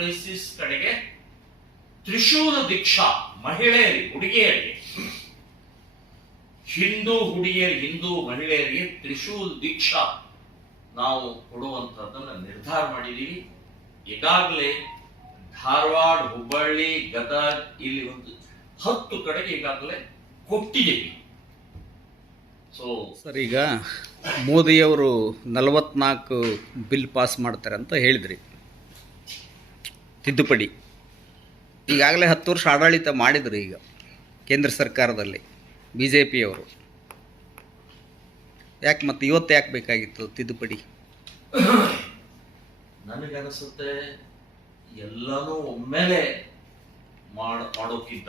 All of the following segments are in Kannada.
ಪ್ಲೇಸಸ್ ಕಡೆಗೆ ತ್ರಿಶೂಲ ದೀಕ್ಷಾ ಮಹಿಳೆಯರಿಗೆ, ಹುಡುಗಿಯರಿಗೆ, ಹಿಂದೂ ಮಹಿಳೆಯರಿಗೆ ತ್ರಿಶೂಲ್ ದೀಕ್ಷಾ ನಾವು ಕೊಡುವಂತಹದ್ದನ್ನು ನಿರ್ಧಾರ ಮಾಡಿದೀವಿ. ಈಗಾಗಲೇ ಧಾರವಾಡ, ಹುಬ್ಬಳ್ಳಿ, ಗದಗ ಇಲ್ಲಿ ಒಂದು 10 ಕಡೆಗೆ ಈಗಾಗಲೇ ಕೊಟ್ಟಿದ್ದೀವಿ. ಸರ್, ಈಗ ಮೋದಿಯವರು 44 ಬಿಲ್ ಪಾಸ್ ಮಾಡ್ತಾರೆ ಅಂತ ಹೇಳಿದ್ರಿ, ತಿದ್ದುಪಡಿ. ಈಗಾಗಲೇ 10 ವರ್ಷ ಆಡಳಿತ ಮಾಡಿದ್ರು ಈಗ ಕೇಂದ್ರ ಸರ್ಕಾರದಲ್ಲಿ BJP ಅವರು. ಯಾಕೆ ಮತ್ತೆ ಇವತ್ತು ಯಾಕೆ ಬೇಕಾಗಿತ್ತು ತಿದ್ದುಪಡಿ? ನನಗನ್ನಿಸುತ್ತೆ ಎಲ್ಲನೂ ಒಮ್ಮೆಲೆ ಮಾಡೋಕ್ಕಿಂತ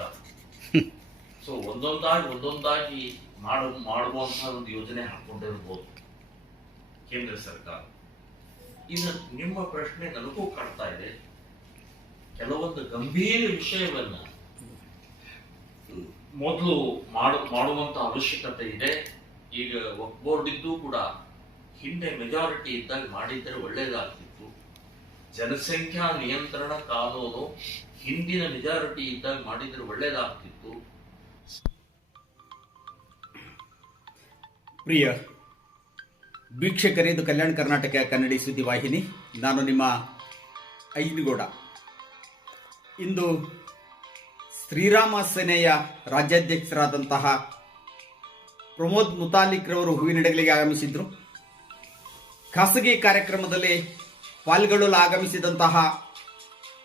ಸೊ ಒಂದೊಂದಾಗಿ ಮಾಡುವಂತಹ ಒಂದು ಯೋಜನೆ ಹಾಕೊಂಡಿರ್ಬೋದು ಕೇಂದ್ರ ಸರ್ಕಾರ. ಇನ್ನು ನಿಮ್ಮ ಪ್ರಶ್ನೆ ನನಗೂ ಕಾಡ್ತಾ ಇದೆ. ಕೆಲವೊಂದು ಗಂಭೀರ ವಿಷಯವನ್ನ ಮೊದಲು ಮಾಡುವಂತ ಅವಶ್ಯಕತೆ ಇದೆ. ಈಗ ವಕ್ಫ್ ಬೋರ್ಡ್ ಇದ್ದು ಕೂಡ ಹಿಂದೆ ಮೆಜಾರಿಟಿ ಇದ್ದಾಗ ಮಾಡಿದ್ರೆ ಒಳ್ಳೇದಾಗ್ತಿತ್ತು. ಜನಸಂಖ್ಯಾ ನಿಯಂತ್ರಣ ಕಾನೂನು ಹಿಂದಿನ ಮೆಜಾರಿಟಿ ಇದ್ದಾಗ ಮಾಡಿದ್ರೆ ಒಳ್ಳೇದಾಗ್ತಿತ್ತು. ಪ್ರಿಯ ವೀಕ್ಷಕರೇ, ಇದು ಕಲ್ಯಾಣ ಕರ್ನಾಟಕ ಕನ್ನಡಿ ಸುದ್ದಿ ವಾಹಿನಿ. ನಾನು ನಿಮ್ಮ ಐನಗೌಡ. ಇಂದು ಶ್ರೀರಾಮ ಸೇನೆಯ ರಾಜ್ಯಾಧ್ಯಕ್ಷರಾದಂತಹ ಪ್ರಮೋದ್ ಮುತಾಲಿಕ್ರವರು ಹೂವಿನಡಗಲಿಗೆ ಆಗಮಿಸಿದ್ರು. ಖಾಸಗಿ ಕಾರ್ಯಕ್ರಮದಲ್ಲಿ ಪಾಲ್ಗೊಳ್ಳಲು ಆಗಮಿಸಿದಂತಹ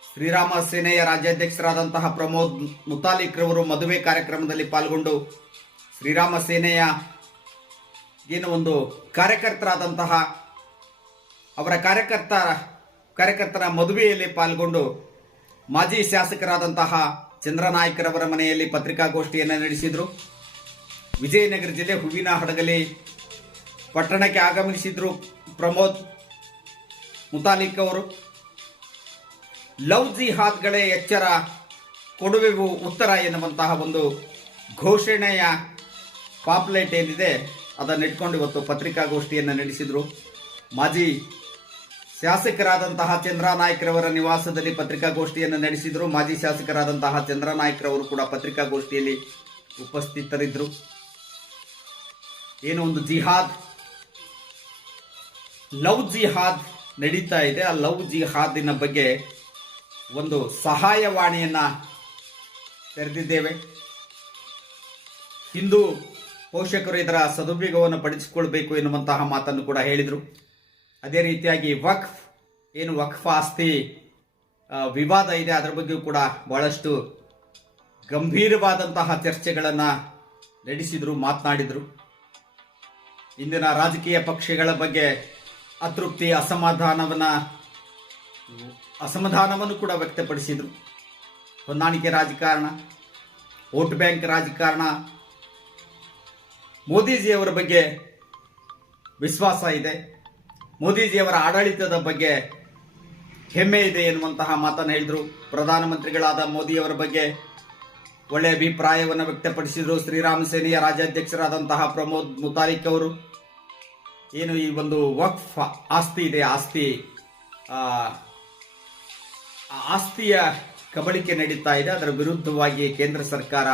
ಶ್ರೀರಾಮ ಸೇನೆಯ ರಾಜ್ಯಾಧ್ಯಕ್ಷರಾದಂತಹ ಪ್ರಮೋದ್ ಮುತಾಲಿಕ್ರವರು ಮದುವೆ ಕಾರ್ಯಕ್ರಮದಲ್ಲಿ ಪಾಲ್ಗೊಂಡು ಶ್ರೀರಾಮ ಸೇನೆಯ ಏನು ಒಂದು ಕಾರ್ಯಕರ್ತರಾದಂತಹ ಅವರ ಕಾರ್ಯಕರ್ತರ ಮದುವೆಯಲ್ಲಿ ಪಾಲ್ಗೊಂಡು ಮಾಜಿ ಶಾಸಕರಾದಂತಹ ಚಂದ್ರನಾಯ್ಕರವರ ಮನೆಯಲ್ಲಿ ಪತ್ರಿಕಾಗೋಷ್ಠಿಯನ್ನು ನಡೆಸಿದರು. ವಿಜಯನಗರ ಜಿಲ್ಲೆ ಹೂವಿನಹಡಗಲಿ ಪಟ್ಟಣಕ್ಕೆ ಆಗಮಿಸಿದ್ರು ಪ್ರಮೋದ್ ಮುತಾಲಿಕ್ ಅವರು. ಲವ್ ಜಿಹಾದ್ಗಳೇ ಎಚ್ಚರ, ಕೊಡುವೆವು ಉತ್ತರ ಎನ್ನುವಂತಹ ಒಂದು ಘೋಷಣೆಯ ಪಾಪ್ಲೆಟ್ ಏನಿದೆ ಅದನ್ನು ಇಟ್ಕೊಂಡು ಇವತ್ತು ಪತ್ರಿಕಾಗೋಷ್ಠಿಯನ್ನು ನಡೆಸಿದರು. ಮಾಜಿ ಶಾಸಕರಾದಂತಹ ಚಂದ್ರನಾಯ್ಕರವರ ನಿವಾಸದಲ್ಲಿ ಪತ್ರಿಕಾಗೋಷ್ಠಿಯನ್ನು ನಡೆಸಿದರು. ಮಾಜಿ ಶಾಸಕರಾದಂತಹ ಚಂದ್ರನಾಯ್ಕರವರು ಕೂಡ ಪತ್ರಿಕಾಗೋಷ್ಠಿಯಲ್ಲಿ ಉಪಸ್ಥಿತರಿದ್ದರು. ಏನೋ ಒಂದು ಜಿಹಾದ್, ಲವ್ ಜಿಹಾದ್ ನಡೀತಾ ಇದೆ. ಆ ಲವ್ ಜಿಹಾದಿನ ಬಗ್ಗೆ ಒಂದು ಸಹಾಯವಾಣಿಯನ್ನ ತೆರೆದಿದ್ದೇವೆ. ಹಿಂದೂ ಪೋಷಕರು ಇದರ ಸದುಪಯೋಗವನ್ನು ಪಡಿಸಿಕೊಳ್ಬೇಕು ಎನ್ನುವಂತಹ ಮಾತನ್ನು ಕೂಡ ಹೇಳಿದರು. ಅದೇ ರೀತಿಯಾಗಿ ವಕ್ಫ್ ಆಸ್ತಿ ವಿವಾದ ಇದೆ, ಅದರ ಬಗ್ಗೆ ಕೂಡ ಬಹಳಷ್ಟು ಗಂಭೀರವಾದಂತಹ ಚರ್ಚೆಗಳನ್ನು ನಡೆಸಿದರು, ಮಾತನಾಡಿದರು. ಇಂದಿನ ರಾಜಕೀಯ ಪಕ್ಷಗಳ ಬಗ್ಗೆ ಅತೃಪ್ತಿ, ಅಸಮಾಧಾನವನ್ನು ಕೂಡ ವ್ಯಕ್ತಪಡಿಸಿದರು. ಹೊಂದಾಣಿಕೆ ರಾಜಕಾರಣ, ವೋಟ್ ಬ್ಯಾಂಕ್ ರಾಜಕಾರಣ, ಮೋದಿಜಿಯವರ ಬಗ್ಗೆ ವಿಶ್ವಾಸ ಇದೆ, ಮೋದಿಜಿಯವರ ಆಡಳಿತದ ಬಗ್ಗೆ ಹೆಮ್ಮೆ ಇದೆ ಎನ್ನುವಂತಹ ಮಾತನ್ನು ಹೇಳಿದರು. ಪ್ರಧಾನಮಂತ್ರಿಗಳಾದ ಮೋದಿಯವರ ಬಗ್ಗೆ ಒಳ್ಳೆಯ ಅಭಿಪ್ರಾಯವನ್ನು ವ್ಯಕ್ತಪಡಿಸಿದರು. ಶ್ರೀರಾಮ ಸೇನೆಯ ರಾಜ್ಯಾಧ್ಯಕ್ಷರಾದಂತಹ ಪ್ರಮೋದ್ ಮುತಾಲಿಕ್ ಅವರು ಏನು ಈ ಒಂದು ವಕ್ಫ್ ಆಸ್ತಿ ಇದೆ, ಆಸ್ತಿಯ ಕಬಳಿಕೆ ನಡೀತಾ ಇದೆ, ಅದರ ವಿರುದ್ಧವಾಗಿ ಕೇಂದ್ರ ಸರ್ಕಾರ,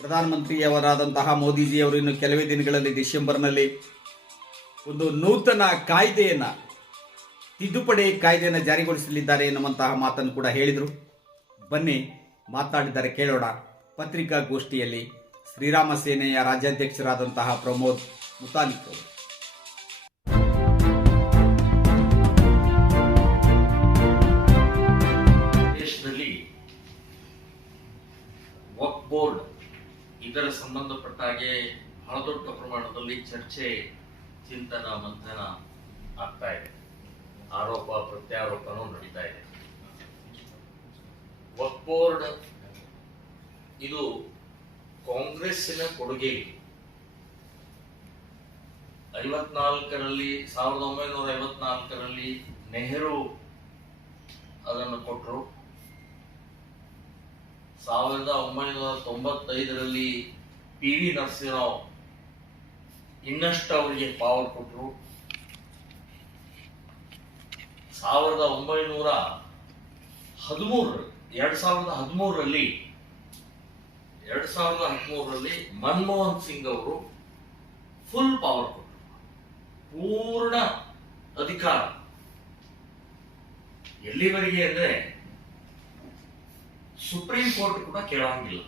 ಪ್ರಧಾನಮಂತ್ರಿಯವರಾದಂತಹ ಮೋದಿಜಿಯವರು ಇನ್ನು ಕೆಲವೇ ದಿನಗಳಲ್ಲಿ ಡಿಸೆಂಬರ್ನಲ್ಲಿ ಒಂದು ನೂತನ ಕಾಯ್ದೆಯನ್ನು, ತಿದ್ದುಪಡಿ ಕಾಯ್ದೆಯನ್ನು ಜಾರಿಗೊಳಿಸಲಿದ್ದಾರೆ ಎನ್ನುವಂತಹ ಮಾತನ್ನು ಕೂಡ ಹೇಳಿದರು. ಬನ್ನಿ ಮಾತನಾಡಿದ್ದಾರೆ, ಕೇಳೋಣ. ಪತ್ರಿಕಾಗೋಷ್ಠಿಯಲ್ಲಿ ಶ್ರೀರಾಮ ಸೇನೆಯ ರಾಜ್ಯಾಧ್ಯಕ್ಷರಾದಂತಹ ಪ್ರಮೋದ್ ಮುತಾಲಿಕ್ ಅವರು. ದೇಶದಲ್ಲಿ ವಕ್ಫ್ ಬೋರ್ಡ್ ಇದರ ಸಂಬಂಧಪಟ್ಟ ಹಾಗೆ ಬಹಳ ದೊಡ್ಡ ಪ್ರಮಾಣದಲ್ಲಿ ಚರ್ಚೆ, ಚಿಂತನ, ಮಂಥನ ಆಗ್ತಾ ಇದೆ. ಆರೋಪ ಪ್ರತ್ಯಾರೋಪನೂ ನಡೀತಾ ಇದೆ. ವಕ್ಫ್ ಬೋರ್ಡ್ ಇದು ಕಾಂಗ್ರೆಸ್ಸಿನ ಕೊಡುಗೆ. 1954ರಲ್ಲಿ ನೆಹರು ಅದನ್ನು ಕೊಟ್ಟರು. 1995ರಲ್ಲಿ PV ನರಸಿಂಹರಾವ್ ಇನ್ನಷ್ಟು ಅವರಿಗೆ ಪವರ್ ಕೊಟ್ಟರು. 1900 2013ರಲ್ಲಿ ಮನಮೋಹನ್ ಸಿಂಗ್ ಅವರು ಫುಲ್ ಪವರ್ ಕೊಟ್ಟರು, ಪೂರ್ಣ ಅಧಿಕಾರ. ಎಲ್ಲಿವರೆಗೆ ಅಂದ್ರೆ ಸುಪ್ರೀಂ ಕೋರ್ಟ್ ಕೂಡ ಕೇಳಂಗಿಲ್ಲ.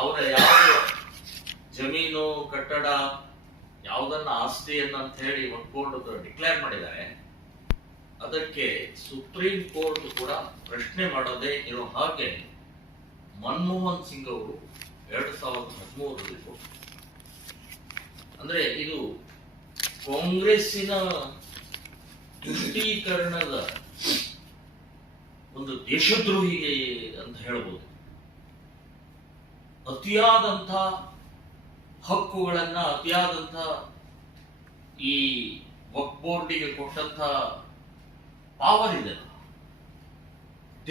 ಅವರ ಯಾವ ಜಮೀನು ಕಟ್ಟಡ ಯಾವುದನ್ನ ಆಸ್ತಿಯನ್ನ ಅಂತ ಹೇಳಿ ಬೋರ್ಡ್ ಡಿಕ್ಲೇರ್ ಮಾಡಿದ್ದಾರೆ, ಅದಕ್ಕೆ ಸುಪ್ರೀಂ ಕೋರ್ಟ್ ಕೂಡ ಪ್ರಶ್ನೆ ಮಾಡದೆ ಇರೋ ಹಾಗೆ ಮನಮೋಹನ್ ಸಿಂಗ್ ಅವರು 2013ರಲ್ಲಿ ಕೊಟ್ಟರು. ಅಂದ್ರೆ ಇದು ಕಾಂಗ್ರೆಸ್ಸಿನ ತುಷ್ಟೀಕರಣದ ಒಂದು ದೇಶದ್ರೋಹಿಗೆ ಅಂತ ಹೇಳ್ಬೋದು. ಅತಿಯಾದಂಥ ಹಕ್ಕುಗಳನ್ನ, ಅತಿಯಾದಂಥ ಈ ವಕ್ಫ್ ಬೋರ್ಡಿಗೆ ಕೊಟ್ಟಂತ ಪಾವರ್ ಇದೆ,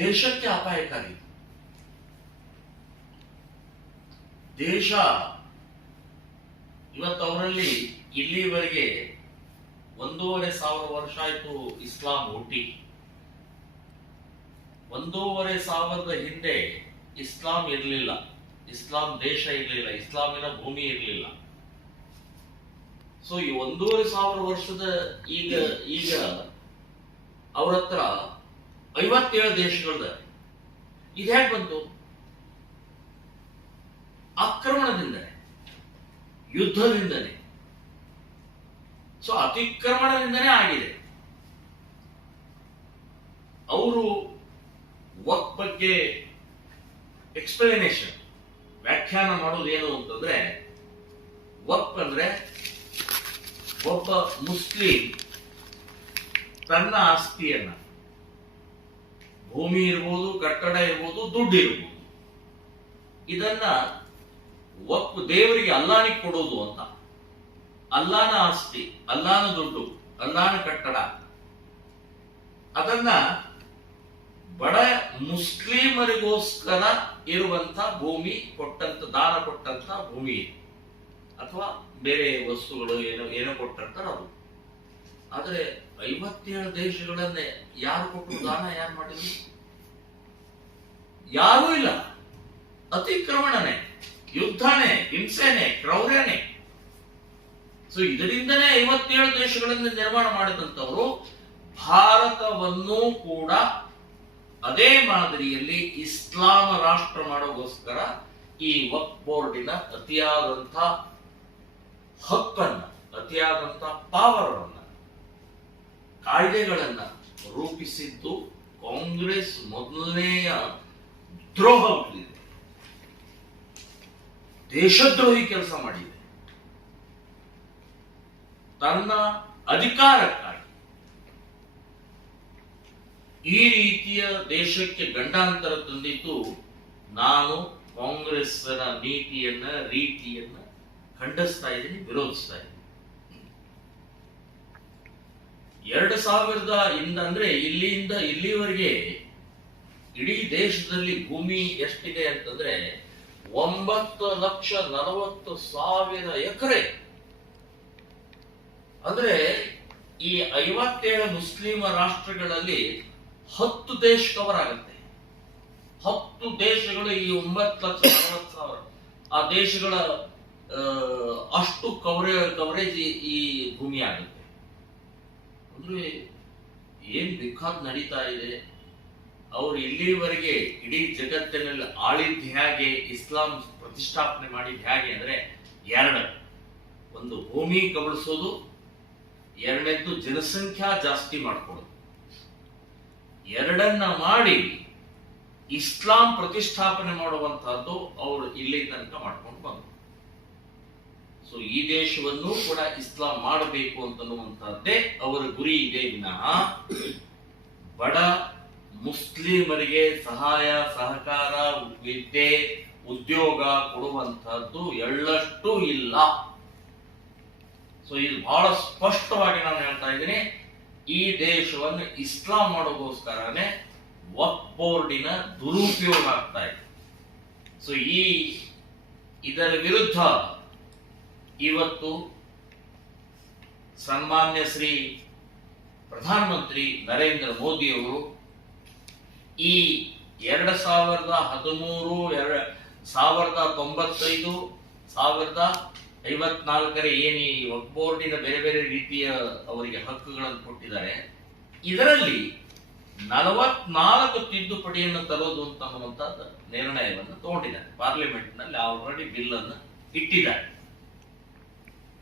ದೇಶಕ್ಕೆ ಅಪಾಯಕಾರಿ. ದೇಶ ಇವತ್ತು ಅವರಲ್ಲಿ ಇಲ್ಲಿವರೆಗೆ 1,500 ವರ್ಷ ಆಯ್ತು ಇಸ್ಲಾಂ ಹುಟ್ಟಿ. 1,500 ಹಿಂದೆ ಇಸ್ಲಾಂ ಇರಲಿಲ್ಲ, ಇಸ್ಲಾಂ ದೇಶ ಇರಲಿಲ್ಲ, ಇಸ್ಲಾಮಿನ ಭೂಮಿ ಇರಲಿಲ್ಲ. ಸೊ ಈ 1,500 ವರ್ಷದ ಈಗ ಅವ್ರ ಹತ್ರ 57 ದೇಶಗಳದ. ಇದು ಹೇಗೆ ಬಂತು? ಆಕ್ರಮಣದಿಂದನೇ, ಯುದ್ಧದಿಂದನೇ, ಸೊ ಅತಿಕ್ರಮಣದಿಂದನೇ ಆಗಿದೆ. ಅವರು ವಕ್ಫ್ ಬಗ್ಗೆ ಎಕ್ಸ್ಪ್ಲನೇಷನ್, ವ್ಯಾಖ್ಯಾನ ಮಾಡೋದು ಏನು ಅಂತಂದ್ರೆ, ವಕ್ಫ್ ಅಂದ್ರೆ ಒಬ್ಬ ಮುಸ್ಲಿಂ ತನ್ನ ಆಸ್ತಿಯನ್ನ, ಭೂಮಿ ಇರ್ಬೋದು, ಕಟ್ಟಡ ಇರ್ಬೋದು, ದುಡ್ಡು ಇರ್ಬೋದು, ಇದನ್ನ ವಕ್ಫ್ ದೇವರಿಗೆ ಅಲ್ಲಾನಿಗೆ ಕೊಡೋದು ಅಂತ. ಅಲ್ಲಾನ ಆಸ್ತಿ, ಅಲ್ಲಾನ ದುಡ್ಡು, ಅಲ್ಲಾನ ಕಟ್ಟಡ, ಅದನ್ನ ಬಡ ಮುಸ್ಲಿಮರಿಗೋಸ್ಕರ ಇರುವಂತ ಭೂಮಿ ಕೊಟ್ಟಂತ, ದಾನ ಕೊಟ್ಟಂತ ಭೂಮಿ ಅಥವಾ ಬೇರೆ ವಸ್ತುಗಳು ಏನೋ ಕೊಟ್ಟಿರ್ತಾರ ಅದು. ಆದ್ರೆ 57 ದೇಶಗಳನ್ನೇ ಯಾರು ಕೊಟ್ಟರು ದಾನ? ಯಾರು ಮಾಡಿದ್ರು? ಯಾರೂ ಇಲ್ಲ. ಅತಿಕ್ರಮಣನೆ, ಯುದ್ಧನೇ, ಹಿಂಸೆನೆ, ಕ್ರೌರ್ಯನೇ. ಸೊ ಇದರಿಂದನೇ 57 ದೇಶಗಳನ್ನು ನಿರ್ಮಾಣ ಮಾಡಿದಂತವರು ಭಾರತವನ್ನು ಕೂಡ ಅದೇ ಮಾದರಿಯಲ್ಲಿ ಇಸ್ಲಾಂ ರಾಷ್ಟ್ರ ಮಾಡೋಗೋಸ್ಕರ ಈ ವಕ್ಫ್ ಬೋರ್ಡಿನ ಅತಿಯಾದಂಥ ಹಕ್ಕನ್ನ, ಅತಿಯಾದಂಥ ಪಾವರ್ ಅನ್ನ, ಕಾಯ್ದೆಗಳನ್ನ ರೂಪಿಸಿದ್ದು ಕಾಂಗ್ರೆಸ್ ಮೊದಲನೆಯ ದ್ರೋಹ, ದೇಶದ್ರೋಹಿ ಕೆಲಸ ಮಾಡಿದೆ. ತನ್ನ ಅಧಿಕಾರಕ್ಕಾಗಿ ಈ ರೀತಿಯ ದೇಶಕ್ಕೆ ಗಂಡಾಂತರ ತಂದಿದ್ದು ನಾನು ಕಾಂಗ್ರೆಸ್ನ ನೀತಿಯನ್ನ, ರೀತಿಯನ್ನ ಖಂಡಿಸ್ತಾ ಇದ್ದೀನಿ, ವಿರೋಧಿಸ್ತಾ ಇದ್ದೀನಿ. 2000 ಅಂದ್ರೆ ಇಲ್ಲಿಂದ ಇಲ್ಲಿವರೆಗೆ ಇಡೀ ದೇಶದಲ್ಲಿ ಭೂಮಿ ಎಷ್ಟಿದೆ ಅಂತಂದ್ರೆ 9,40,000 ಎಕರೆ. ಅಂದ್ರೆ ಈ 57 ಮುಸ್ಲಿಂ ರಾಷ್ಟ್ರಗಳಲ್ಲಿ 10 ದೇಶ ಕವರ್ ಆಗುತ್ತೆ. 10 ದೇಶಗಳು ಈ 9,40,000 ಆ ದೇಶಗಳ ಅಷ್ಟು ಕವರೇಜ್ ಈ ಭೂಮಿ ಆಗುತ್ತೆ. ಅಂದ್ರೆ ಏನ್ ಬೇಕಾದ್ ನಡೀತಾ ಇದೆ. ಅವರು ಇಲ್ಲಿವರೆಗೆ ಇಡೀ ಜಗತ್ತಿನಲ್ಲಿ ಆಳಿದ್ ಹೇಗೆ, ಇಸ್ಲಾಂ ಪ್ರತಿಷ್ಠಾಪನೆ ಮಾಡಿದ್ ಹೇಗೆ ಅಂದ್ರೆ 2: ಒಂದು ಭೂಮಿ ಕಬಳಿಸೋದು, 2ನೇದ್ದು ಜನಸಂಖ್ಯಾ ಜಾಸ್ತಿ ಮಾಡ್ಕೊಳ್ಳೋದು. 2ನ್ನ ಮಾಡಿ ಇಸ್ಲಾಂ ಪ್ರತಿಷ್ಠಾಪನೆ ಮಾಡುವಂತಹದ್ದು ಅವರು ಇಲ್ಲಿ ತನಕ ಮಾಡ್ಕೊಂಡು ಬಂದರು. ಸೊ ಈ ದೇಶವನ್ನು ಕೂಡ ಇಸ್ಲಾಂ ಮಾಡಬೇಕು ಅಂತನ್ನುವಂತಹದ್ದೇ ಅವರ ಗುರಿ ಇದೆ ವಿನಃ ಬಡ ಮುಸ್ಲಿಮರಿಗೆ ಸಹಾಯ, ಸಹಕಾರ, ವಿದ್ಯೆ, ಉದ್ಯೋಗ ಕೊಡುವಂತಹದ್ದು ಎಳ್ಳಷ್ಟು ಇಲ್ಲ. ಸೊ ಇದು ಬಹಳ ಸ್ಪಷ್ಟವಾಗಿ ನಾನು ಹೇಳ್ತಾ ಇದ್ದೀನಿ. ಈ ದೇಶವನ್ನು ಇಸ್ಲಾಂ ಮಾಡೋಗೋಸ್ಕರನೇ ವಕ್ಫ್ ಬೋರ್ಡಿನ ದುರುಪಯೋಗ ಆಗ್ತಾ ಇದೆ. ಸೊ ಇದರ ವಿರುದ್ಧ ಇವತ್ತು ಸನ್ಮಾನ್ಯ ಶ್ರೀ ಪ್ರಧಾನಮಂತ್ರಿ ನರೇಂದ್ರ ಮೋದಿ ಅವರು ಈ 2013, 1095, 1054 ಏನು ಈ ವಕ್ಫ್ ಬೋರ್ಡಿನ ಬೇರೆ ಬೇರೆ ರೀತಿಯ ಅವರಿಗೆ ಹಕ್ಕುಗಳನ್ನು ಕೊಟ್ಟಿದ್ದಾರೆ, ಇದರಲ್ಲಿ 44 ತಿದ್ದುಪಡಿಯನ್ನು ತರೋದು ಅಂತನ್ನುವಂತ ನಿರ್ಣಯವನ್ನು ತಗೊಂಡಿದ್ದಾರೆ. ಪಾರ್ಲಿಮೆಂಟ್ ನಲ್ಲಿ ಆಲ್ರೆಡಿ ಬಿಲ್ ಅನ್ನು ಇಟ್ಟಿದ್ದಾರೆ.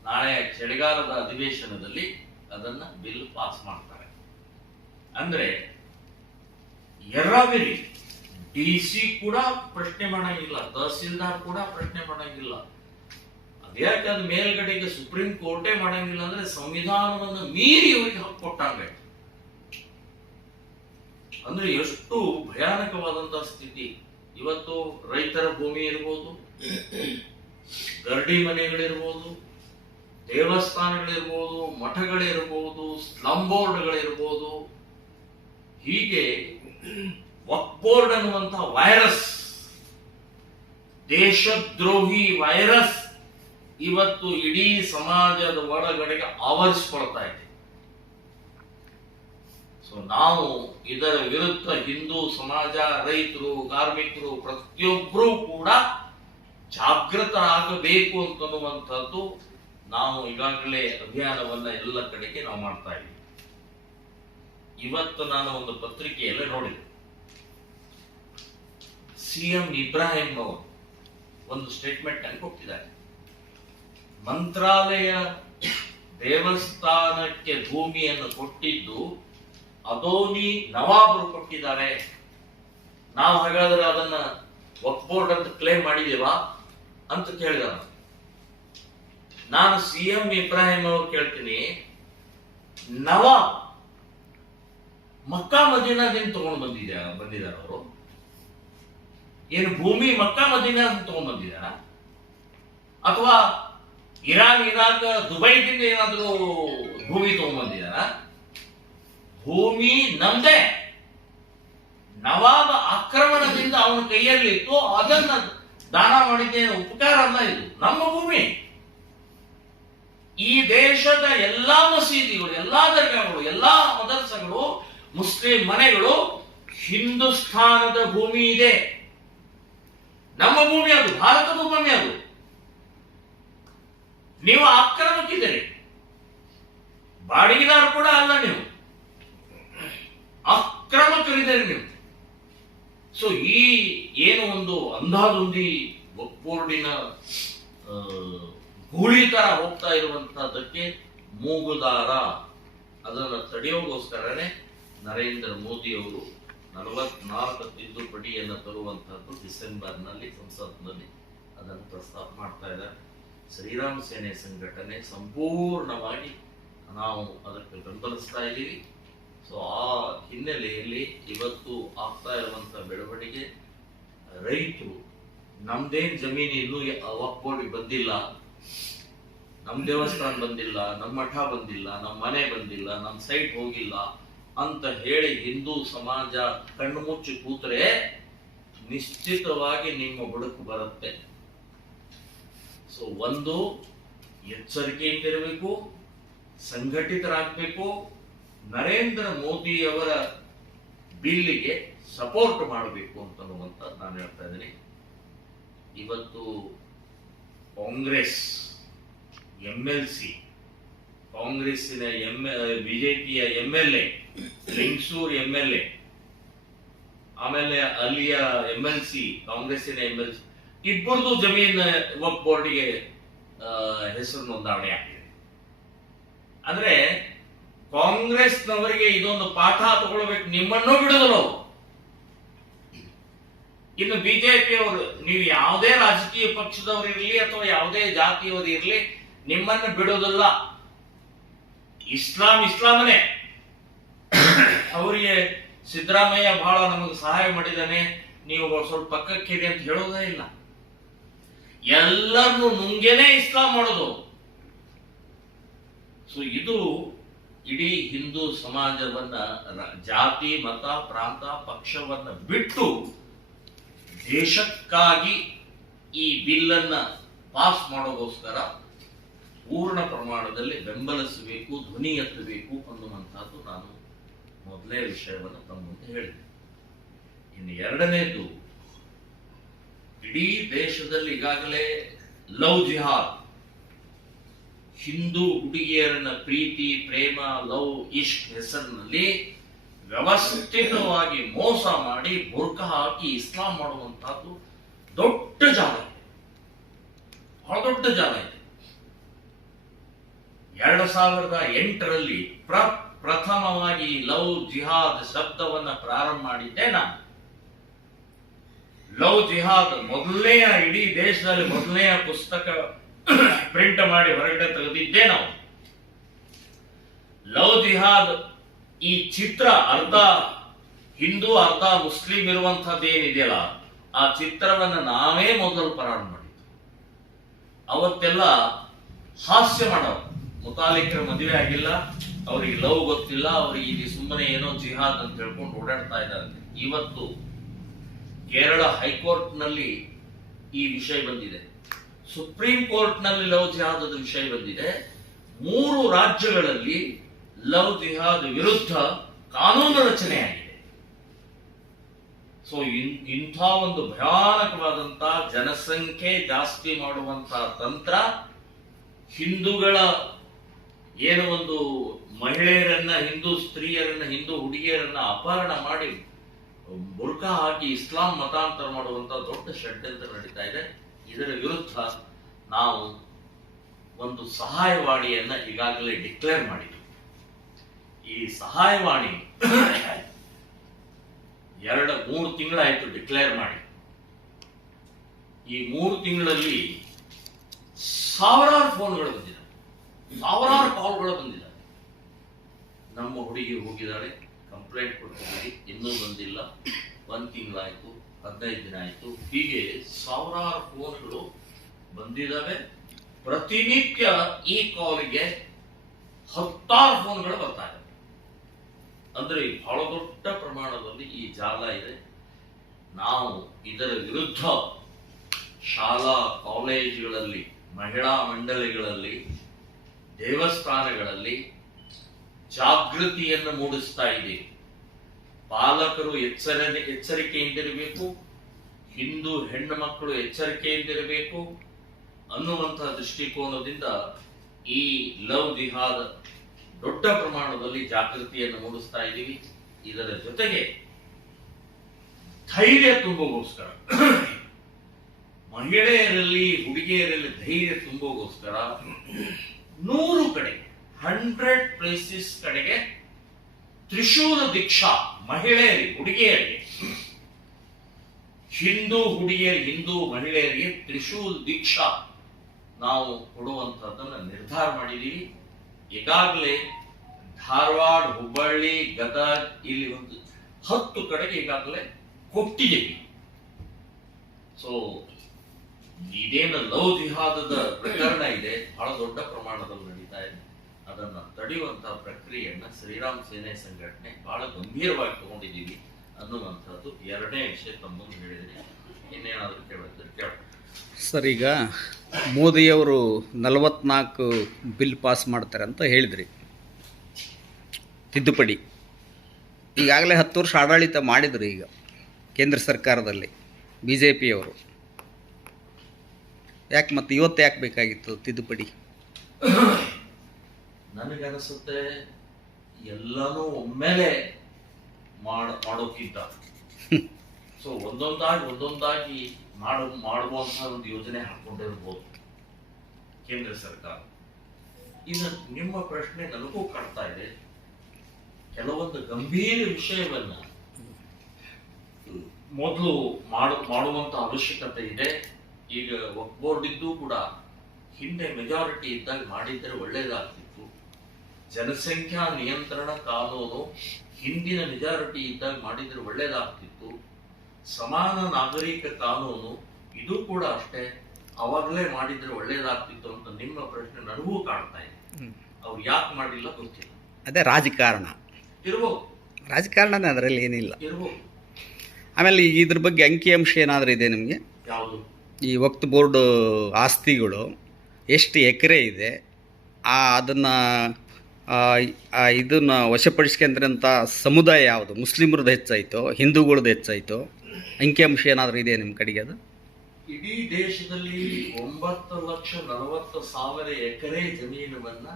ನಾಳೆ ಚಳಿಗಾಲದ ಅಧಿವೇಶನದಲ್ಲಿ ಅದನ್ನ ಬಿಲ್ ಪಾಸ್ ಮಾಡ್ತಾರೆ. ಅಂದ್ರೆ ಎರವಿರಿ ಡಿಸಿ ಕೂಡ ಪ್ರಶ್ನೆ ಮಾಡಂಗಿಲ್ಲ, ತಹಸೀಲ್ದಾರ್ ಕೂಡ ಪ್ರಶ್ನೆ ಮಾಡಂಗಿಲ್ಲ. ಅದ್ಯಾಕೆ ಅದು ಮೇಲ್ಗಡೆಗೆ ಸುಪ್ರೀಂ ಕೋರ್ಟೇ ಮಾಡಂಗಿಲ್ಲ ಅಂದ್ರೆ ಸಂವಿಧಾನವನ್ನು ಮೀರಿ ಇವರಿಗೆ ಹಕ್ಕು ಕೊಟ್ಟಂಗೆ. ಅಂದ್ರೆ ಎಷ್ಟು ಭಯಾನಕವಾದಂತಹ ಸ್ಥಿತಿ. ಇವತ್ತು ರೈತರ ಭೂಮಿ ಇರ್ಬೋದು, ಗರಡಿ ಮನೆಗಳಿರ್ಬೋದು, ದೇವಸ್ಥಾನಗಳಿರ್ಬೋದು, ಮಠಗಳಿರ್ಬೋದು, ಸ್ಲಂ ಬೋರ್ಡ್ಗಳಿರ್ಬೋದು, ಹೀಗೆ ವಕ್ಫ್ ಬೋರ್ಡ್ ಅನ್ನುವಂತಹ ವೈರಸ್, ದೇಶದ್ರೋಹಿ ವೈರಸ್ ಇವತ್ತು ಇಡೀ ಸಮಾಜದ ಒಳಗಡೆಗೆ ಆವರಿಸಿಕೊಳ್ತಾ ಇದೆ. ಸೊ ನಾವು ಇದರ ವಿರುದ್ಧ ಹಿಂದೂ ಸಮಾಜ, ರೈತರು, ಕಾರ್ಮಿಕರು ಪ್ರತಿಯೊಬ್ಬರೂ ಕೂಡ ಜಾಗೃತರಾಗಬೇಕು ಅಂತನ್ನುವಂಥದ್ದು ನಾವು ಈಗಾಗಲೇ ಅಭಿಯಾನವನ್ನ ಎಲ್ಲ ಕಡೆಗೆ ನಾವು ಮಾಡ್ತಾ ಇದ್ದೀವಿ. ಇವತ್ತು ನಾನು ಒಂದು ಪತ್ರಿಕೆಯಲ್ಲಿ ನೋಡಿದೆ, ಸಿಎಂ ಇಬ್ರಾಹಿಂ ಅವರು ಒಂದು ಸ್ಟೇಟ್ಮೆಂಟ್ ಅನ್ನು ಕೊಟ್ಟಿದ್ದಾರೆ. ಮಂತ್ರಾಲಯ ದೇವಸ್ಥಾನಕ್ಕೆ ಭೂಮಿಯನ್ನು ಕೊಟ್ಟಿದ್ದು ಅದೋನಿ ನವಾಬರು ಕೊಟ್ಟಿದ್ದಾರೆ. ನಾವು ಹಾಗಾದ್ರೆ ಅದನ್ನ ವಕ್ಫ್ ಬೋರ್ಡ್ ಅಂತ ಕ್ಲೇಮ್ ಮಾಡಿದೇವಾ ಅಂತ ಕೇಳಿದ. ನಾನು ಸಿಎಂ ಇಬ್ರಾಹಿಂ ಅವರು ಕೇಳ್ತೀನಿ, ನವಾಬ್ ಮಕ್ಕಾ ಮದೀನಾದಿಂದ ತಗೊಂಡು ಬಂದಿದ್ದಾರೆ ಅವರು? ಏನು ಭೂಮಿ ಮಕ್ಕಾ ಮದೀನಾದಿಂದ ತಗೊಂಡು ಬಂದಿದ್ದಾರ? ಅಥವಾ ಇರಾನ್, ಇರಾಕ್, ದುಬೈದಿಂದ ಏನಾದರೂ ಭೂಮಿ ತಗೊಂಡು ಬಂದಿದ್ದಾರ? ಭೂಮಿ ನಮ್ದೇ. ನವಾಬ ಆಕ್ರಮಣದಿಂದ ಅವನ ಕೈಯಲ್ಲಿತ್ತು, ಅದನ್ನ ದಾನ ಮಾಡಿದ್ದೇನೆ, ಉಪಕಾರ ಅಲ್ಲ, ಇದು ನಮ್ಮ ಭೂಮಿ. ಈ ದೇಶದ ಎಲ್ಲಾ ಮಸೀದಿಗಳು, ಎಲ್ಲಾ ದರ್ಗಾಗಳು, ಎಲ್ಲಾ ಮದರ್ಸಗಳು, ಮುಸ್ಲಿಂ ಮನೆಗಳು ಹಿಂದೂಸ್ಥಾನದ ಭೂಮಿ ಇದೆ. ನಮ್ಮ ಭೂಮಿ ಅದು, ಭಾರತದ ಭೂಮಿ ಅದು. ನೀವು ಆಕ್ರಮಕ್ಕಿದ್ದೀರಿ, ಬಾಡಿಗೆದಾರ ಕೂಡ ಅಲ್ಲ, ನೀವು ಆಕ್ರಮಕರಿದ್ದೀರಿ ನೀವು. ಸೊ ಈ ಏನು ಒಂದು ಅಂಧಾದುಂದಿ ವಕ್ಫ್ ಬೋರ್ಡಿನ ಗೂಳಿ ತರ ಹೋಗ್ತಾ ಇರುವಂತಹದಕ್ಕೆ ಮೂಗುದಾರ, ಅದನ್ನು ತಡೆಯೋಗೋಸ್ಕರನೇ ನರೇಂದ್ರ ಮೋದಿ ಅವರು 44 ತಿದ್ದುಪಡಿಯನ್ನು ತರುವಂತಹದ್ದು ಡಿಸೆಂಬರ್ನಲ್ಲಿ ಸಂಸತ್ನಲ್ಲಿ ಅದನ್ನು ಪ್ರಸ್ತಾಪ ಮಾಡ್ತಾ ಇದ್ದಾರೆ. ಶ್ರೀರಾಮ ಸೇನೆ ಸಂಘಟನೆ ಸಂಪೂರ್ಣವಾಗಿ ನಾವು ಅದಕ್ಕೆ ಬೆಂಬಲಿಸ್ತಾ ಇದ್ದೀವಿ. ಸೊ ಆ ಹಿನ್ನೆಲೆಯಲ್ಲಿ ಇವತ್ತು ಆಗ್ತಾ ಇರುವಂತಹ ಬೆಳವಣಿಗೆ, ರೈತರು ನಮ್ದೇನ್ ಜಮೀನು ಇನ್ನೂ ವಕ್ಫ್ ಬೋರ್ಡ್ ಬಂದಿಲ್ಲ, ನಮ್ ದೇವಸ್ಥಾನ ಬಂದಿಲ್ಲ, ನಮ್ಮ ಮಠ ಬಂದಿಲ್ಲ, ನಮ್ಮ ಮನೆ ಬಂದಿಲ್ಲ, ನಮ್ಮ ಸೈಟ್ ಹೋಗಿಲ್ಲ ಅಂತ ಹೇಳಿ ಹಿಂದೂ ಸಮಾಜ ಕಣ್ಣು ಮುಚ್ಚಿ ಕೂತ್ರೆ ನಿಶ್ಚಿತವಾಗಿ ನಿಮ್ಮ ಬುಡಕು ಬರುತ್ತೆ. ಸೊ ಒಂದು ಎಚ್ಚರಿಕೆಯಿಂದಿರಬೇಕು, ಸಂಘಟಿತರಾಗಬೇಕು, ನರೇಂದ್ರ ಮೋದಿ ಅವರ ಬಿಲ್ಲಿಗೆ ಸಪೋರ್ಟ್ ಮಾಡಬೇಕು ಅಂತನ್ನುವಂತ ನಾನು ಹೇಳ್ತಾ ಇದ್ದೀನಿ. ಇವತ್ತು ಕಾಂಗ್ರೆಸ್ MLC, ಕಾಂಗ್ರೆಸ್ಸಿನ ಬಿಜೆಪಿಯ MLA, ಲಿಂಗಸೂರ್ MLA, ಆಮೇಲೆ ಅಲ್ಲಿಯ MLC, ಕಾಂಗ್ರೆಸ್ಸಿನ MLC ಇಬ್ಬರದು ಜಮೀನ್ ವಕ್ಫ್ ಬೋರ್ಡ್ಗೆ ಹೆಸರು ನೋಂದಣಿ ಆಗಿದೆ. ಅಂದ್ರೆ ಕಾಂಗ್ರೆಸ್ನವರಿಗೆ ಇದೊಂದು ಪಾಠ ತಗೊಳ್ಬೇಕು, ನಿಮ್ಮನ್ನೂ ಬಿಡುದಿಲ್ಲ. ಇನ್ನು ಬಿಜೆಪಿಯವರು, ನೀವು ಯಾವುದೇ ರಾಜಕೀಯ ಪಕ್ಷದವರು ಇರಲಿ ಅಥವಾ ಯಾವುದೇ ಜಾತಿಯವರು ಇರಲಿ, ನಿಮ್ಮನ್ನು ಬಿಡುವುದಿಲ್ಲ. ಇಸ್ಲಾಮನೇ. ಅವರಿಗೆ ಸಿದ್ದರಾಮಯ್ಯ ಬಹಳ ನಮಗೆ ಸಹಾಯ ಮಾಡಿದ್ದಾನೆ, ನೀವು ಸ್ವಲ್ಪ ಪಕ್ಕಕ್ಕಿರಿ ಅಂತ ಹೇಳೋದೇ ಇಲ್ಲ. ಎಲ್ಲರನ್ನು ನುಂಗೇನೆ ಇಸ್ಲಾಂ ಮಾಡೋದು. ಸೊ ಇದು ಇಡೀ ಹಿಂದೂ ಸಮಾಜವನ್ನ, ಜಾತಿ, ಮತ, ಪ್ರಾಂತ, ಪಕ್ಷವನ್ನ ಬಿಟ್ಟು ದೇಶಕ್ಕಾಗಿ ಈ ಬಿಲ್ ಅನ್ನ ಪಾಸ್ ಮಾಡೋಗೋಸ್ಕರ ಪೂರ್ಣ ಪ್ರಮಾಣದಲ್ಲಿ ಬೆಂಬಲಿಸಬೇಕು, ಧ್ವನಿ ಎತ್ತಬೇಕು ಅನ್ನುವಂತಹದ್ದು ನಾನು ಮೊದಲೇ ವಿಷಯವನ್ನು ತಮ್ಮ ಮುಂದೆ ಹೇಳಿದೆ. ಇನ್ನು ಎರಡನೇದು, ಇಡೀ ದೇಶದಲ್ಲಿ ಈಗಾಗಲೇ ಲವ್ ಜಿಹಾದ್, ಹಿಂದೂ ಹುಡುಗಿಯರನ್ನ ಪ್ರೀತಿ, ಪ್ರೇಮ, ಲವ್, ಇಷ್ಕ್ ಹೆಸರಿನಲ್ಲಿ ವ್ಯವಸ್ಥಿತವಾಗಿ ಮೋಸ ಮಾಡಿ ಬುರ್ಕ ಹಾಕಿ ಇಸ್ಲಾಂ ಮಾಡುವಂತಹದ್ದು ದೊಡ್ಡ ಜಾಲ ಇದೆ, ಬಹಳ ದೊಡ್ಡ ಜಾಲ ಇದೆ. 2008ರಲ್ಲಿ ಪ್ರಥಮವಾಗಿ ಲವ್ ಜಿಹಾದ್ ಶಬ್ದವನ್ನ ಪ್ರಾರಂಭ ಮಾಡಿದ್ದೆ ನಾನು. ಲವ್ ಜಿಹಾದ್ ಮೊದಲನೆಯ, ಇಡೀ ದೇಶದಲ್ಲಿ ಮೊದಲನೆಯ ಪುಸ್ತಕ ಪ್ರಿಂಟ್ ಮಾಡಿ ಹೊರಗಡೆ ತೆಗೆದಿದ್ದೇ ನಾವು. ಲವ್ ಜಿಹಾದ್ ಈ ಚಿತ್ರ ಅರ್ಧ ಹಿಂದೂ ಅರ್ಧ ಮುಸ್ಲಿಂ ಇರುವಂತಹದ್ದು ಏನಿದೆಯಲ್ಲ, ಆ ಚಿತ್ರವನ್ನ ನಾವೇ ಮೊದಲು ಪ್ರಾರಂಭ ಮಾಡಿದ್ವಿ. ಅವತ್ತೆಲ್ಲ ಹಾಸ್ಯ ಮಾಡೋರು, ಮುತಾಲಿಕರ ಮದುವೆ ಆಗಿಲ್ಲ, ಅವರಿಗೆ ಲವ್ ಗೊತ್ತಿಲ್ಲ, ಅವರಿಗೆ ಇದು ಸುಮ್ಮನೆ ಏನೋ ಜಿಹಾದ್ ಅಂತ ಹೇಳ್ಕೊಂಡು ಓಡಾಡ್ತಾ ಇದ್ದಾರೆ. ಇವತ್ತು ಕೇರಳ ಹೈಕೋರ್ಟ್ ನಲ್ಲಿ ಈ ವಿಷಯ ಬಂದಿದೆ, ಸುಪ್ರೀಂ ಕೋರ್ಟ್ ನಲ್ಲಿ ಲವ್ ಜಿಹಾದ್ ವಿಷಯ ಬಂದಿದೆ. 3 ರಾಜ್ಯಗಳಲ್ಲಿ ಲವ್ ಜಿಹಾದ್ ವಿರುದ್ಧ ಕಾನೂನು ರಚನೆ ಆಗಿದೆ. ಸೊ ಇಂಥ ಒಂದು ಭಯಾನಕವಾದಂತಹ ಜನಸಂಖ್ಯೆ ಜಾಸ್ತಿ ಮಾಡುವಂತಹ ತಂತ್ರ, ಹಿಂದೂಗಳ ಏನು ಒಂದು ಮಹಿಳೆಯರನ್ನ, ಹಿಂದೂ ಸ್ತ್ರೀಯರನ್ನ, ಹಿಂದೂ ಹುಡುಗಿಯರನ್ನ ಅಪಹರಣ ಮಾಡಿ ಬುರ್ಕಾ ಹಾಕಿ ಇಸ್ಲಾಂ ಮತಾಂತರ ಮಾಡುವಂತಹ ದೊಡ್ಡ ಷಡ್ಯಂತ್ರ ನಡೀತಾ ಇದೆ. ಇದರ ವಿರುದ್ಧ ನಾವು ಒಂದು ಸಹಾಯವಾಣಿಯನ್ನ ಈಗಾಗಲೇ ಡಿಕ್ಲೇರ್ ಮಾಡಿದ್ವಿ. ಈ ಸಹಾಯವಾಣಿ 2-3 ತಿಂಗಳಾಯ್ತು ಡಿಕ್ಲೇರ್ ಮಾಡಿ. ಈ 3 ತಿಂಗಳಲ್ಲಿ ಸಾವಿರಾರು ಫೋನ್ಗಳು ಬಂದಿದೆ, ಸಾವಿರಾರು ಕಾಲ್ಗಳು ಬಂದಿದೆ. ನಮ್ಮ ಹುಡುಗಿ ಹೋಗಿದ್ದಾಳೆ, ಕಂಪ್ಲೇಂಟ್ ಕೊಟ್ಟಿದ್ದೀವಿ, ಇನ್ನೂ ಬಂದಿಲ್ಲ, 1 ತಿಂಗಳಾಯ್ತು, 15 ದಿನ ಆಯ್ತು, ಹೀಗೆ ಸಾವಿರಾರು ಫೋನ್ಗಳು ಬಂದಿದ್ದಾವೆ. ಪ್ರತಿನಿತ್ಯ ಈ ಕಾಲ್ಗೆ 10 ಫೋನ್ಗಳು ಬರ್ತಾ ಇದೆ. ಅಂದ್ರೆ ಬಹಳ ದೊಡ್ಡ ಪ್ರಮಾಣದಲ್ಲಿ ಈ ಜಾಲ ಇದೆ. ನಾವು ಇದರ ವಿರುದ್ಧ ಶಾಲಾ ಕಾಲೇಜುಗಳಲ್ಲಿ, ಮಹಿಳಾ ಮಂಡಳಿಗಳಲ್ಲಿ, ದೇವಸ್ಥಾನಗಳಲ್ಲಿ ಜಾಗೃತಿಯನ್ನು ಮೂಡಿಸ್ತಾ ಇದ್ದೀವಿ. ಪಾಲಕರು ಎಚ್ಚರಿಕೆಯಿಂದಿರಬೇಕು, ಹಿಂದೂ ಹೆಣ್ಣು ಮಕ್ಕಳು ಎಚ್ಚರಿಕೆಯಿಂದಿರಬೇಕು ಅನ್ನುವಂತಹ ದೃಷ್ಟಿಕೋನದಿಂದ ಈ ಲವ್ ಜಿಹಾದ್ ದೊಡ್ಡ ಪ್ರಮಾಣದಲ್ಲಿ ಜಾಗೃತಿಯನ್ನು ಮೂಡಿಸ್ತಾ ಇದ್ದೀವಿ. ಇದರ ಜೊತೆಗೆ ಧೈರ್ಯ ತುಂಬುಗೋಸ್ಕರ, ಮಹಿಳೆಯರಲ್ಲಿ, ಹುಡುಗಿಯರಲ್ಲಿ ಧೈರ್ಯ ತುಂಬುಗೋಸ್ಕರ 100 ಕಡೆ, 100 ಪ್ಲೇಸಸ್ ಕಡೆಗೆ ತ್ರಿಶೂಲ ದೀಕ್ಷಾ ಮಹಿಳೆಯರಿಗೆ, ಹುಡುಗಿಯರಿಗೆ, ಹಿಂದೂ ಹುಡುಗಿಯರಿಗೆ, ಹಿಂದೂ ಮಹಿಳೆಯರಿಗೆ ತ್ರಿಶೂಲ್ ದೀಕ್ಷಾ ನಾವು ಕೊಡುವಂತಹದ್ದನ್ನ ನಿರ್ಧಾರ ಮಾಡಿದೀವಿ. ಈಗಾಗಲೇ ಧಾರವಾಡ, ಹುಬ್ಬಳ್ಳಿ, ಗದಗ, ಇಲ್ಲಿ ಒಂದು 10 ಕಡೆಗೆ ಈಗಾಗಲೇ ಕೊಟ್ಟಿದ್ದೀವಿ. ಸೊ ಇದೇನು ಲವ್ ಜಿಹಾದದ ಪ್ರಕರಣ ಇದೆ, ಬಹಳ ದೊಡ್ಡ ಪ್ರಮಾಣದಲ್ಲಿ ನಡೀತಾ ಇದೆ. ಅದನ್ನ ತಡೆಯುವಂತಹ ಪ್ರಕ್ರಿಯೆಯನ್ನ ಶ್ರೀರಾಮ್ ಸೇನೆ ಸಂಘಟನೆ ಬಹಳ ಗಂಭೀರವಾಗಿ ತಗೊಂಡಿದ್ದೀವಿ ಅನ್ನುವಂಥದ್ದು 2ನೇ ವಿಷಯ ತಮ್ಮ ಮುಂದೆ ಹೇಳಿದ್ದೀನಿ. ಇನ್ನೇನಾದ್ರೂ ಕೇಳಿದ್ರೆ ಕೇಳ. ಸರ್, ಈಗ ಮೋದಿಯವರು 44 ಬಿಲ್ ಪಾಸ್ ಮಾಡ್ತಾರೆ ಅಂತ ಹೇಳಿದ್ರಿ, ತಿದ್ದುಪಡಿ. ಈಗಾಗಲೇ 10 ವರ್ಷ ಆಡಳಿತ ಮಾಡಿದ್ರು ಈಗ ಕೇಂದ್ರ ಸರ್ಕಾರದಲ್ಲಿ BJPಯವರು. ಯಾಕೆ ಮತ್ತೆ ಇವತ್ತು ಯಾಕೆ ಬೇಕಾಗಿತ್ತು ತಿದ್ದುಪಡಿ? ನನಗನ್ನಿಸುತ್ತೆ ಎಲ್ಲಾನು ಒಮ್ಮೆಲೆ ಮಾಡೋಕ್ಕಿಂತ ಸೊ ಒಂದೊಂದಾಗಿ ಮಾಡುವಂತಹ ಒಂದು ಯೋಜನೆ ಹಾಕೊಂಡಿರ್ಬೋದು ಕೇಂದ್ರ ಸರ್ಕಾರ. ಇದು ನಿಮ್ಮ ಪ್ರಶ್ನೆ ನನಗೂ ಕಾಡ್ತಾ ಇದೆ. ಕೆಲವೊಂದು ಗಂಭೀರ ವಿಷಯವನ್ನ ಮೊದಲು ಮಾಡುವಂತ ಅವಶ್ಯಕತೆ ಇದೆ. ಈಗ ವಕ್ಫ್ ಬೋರ್ಡ್ ಇದ್ದು ಕೂಡ ಹಿಂದೆ ಮೆಜಾರಿಟಿ ಇದ್ದಾಗ ಮಾಡಿದ್ದರೆ ಒಳ್ಳೇದಾಗ್ತಿತ್ತು. ಜನಸಂಖ್ಯಾ ನಿಯಂತ್ರಣ ಕಾನೂನು ಹಿಂದಿನ ಮೆಜಾರಿಟಿ ಇದ್ದಾಗ ಮಾಡಿದ್ರೆ ಒಳ್ಳೇದಾಗ್ತಿತ್ತು. ಸಮಾನ ನಾಗರಿಕ ಕಾನೂನು ಇದು ಕೂಡ ಅಷ್ಟೇ, ಅವಾಗಲೇ ಮಾಡಿದ್ರೆ ಒಳ್ಳೇದಾಗ್ತಿತ್ತು ಅಂತ ನಿಮ್ಮ ಪ್ರಶ್ನೆ ನನಗೂ ಕಾಡ್ತಾ ಇದೆ. ಅವ್ರು ಯಾಕೆ ಮಾಡಿಲ್ಲ ಗೊತ್ತಿಲ್ಲ. ಅದೇ ರಾಜಕಾರಣ ಇರ್ಬೋದು, ರಾಜಕಾರಣನೇ, ಅದರಲ್ಲಿ ಏನಿಲ್ಲ. ಇರ್ಬೋದು. ಆಮೇಲೆ ಇದ್ರ ಬಗ್ಗೆ ಅಂಕಿಅಂಶ ಏನಾದರೂ ಇದೆ ನಿಮಗೆ? ಯಾವುದು? ಈ ವಕ್ಫ್ ಬೋರ್ಡ್ ಆಸ್ತಿಗಳು ಎಷ್ಟು ಎಕರೆ ಇದೆ, ಅದನ್ನು ಇದನ್ನ ವಶಪಡಿಸ್ಕೊಂಡ್ರಂಥ ಸಮುದಾಯ ಯಾವುದು? ಮುಸ್ಲಿಮರದ್ದು ಹೆಚ್ಚಾಯಿತು, ಹಿಂದೂಗಳದ್ದು ಹೆಚ್ಚಾಯಿತು? ಅಂಕಿಅಂಶ ಏನಾದರೂ ಇದೆ ನಿಮ್ಮ ಕಡೆಗೆ? ಅದು ಇಡೀ ದೇಶದಲ್ಲಿ 9,40,000 ಎಕರೆ ಜಮೀನನ್ನ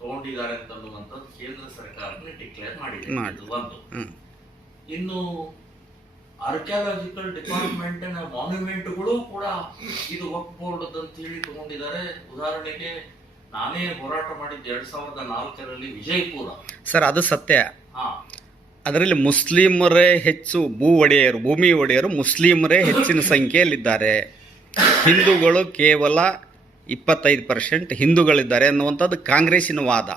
ತಗೊಂಡಿದ್ದಾರೆ ಅಂತನ್ನುವಂಥದ್ದು ಕೇಂದ್ರ ಸರ್ಕಾರನೇ ಡಿಕ್ಲೇರ್ ಮಾಡಿದೆ. ಇದು ಒಂದು. ಇನ್ನು ಆರ್ಕಿಯಾಲಜಿಕಲ್ ಡಿಪಾರ್ಟ್ಮೆಂಟ್ ಮಾನ್ಯುಮೆಂಟ್ಗಳು ಕೂಡ ಇದು ವಕ್ಫ್ ಬೋರ್ಡ್ ಅಂತ ಹೇಳಿ ತಗೊಂಡಿದ್ದಾರೆ. ಉದಾಹರಣೆಗೆ ನಾನೇ ಹೋರಾಟ ಮಾಡಿದ್ದು 2004ರಲ್ಲಿ ವಿಜಯಪುರ. ಸರ್, ಅದು ಸತ್ಯ. ಅದರಲ್ಲಿ ಮುಸ್ಲಿಮರೇ ಹೆಚ್ಚು ಭೂಮಿ ಒಡೆಯರು ಮುಸ್ಲಿಮರೇ ಹೆಚ್ಚಿನ ಸಂಖ್ಯೆಯಲ್ಲಿದ್ದಾರೆ. ಹಿಂದೂಗಳು ಕೇವಲ 25% ಹಿಂದೂಗಳಿದ್ದಾರೆ ಅನ್ನುವಂಥದ್ದು ಕಾಂಗ್ರೆಸ್ಸಿನ ವಾದ.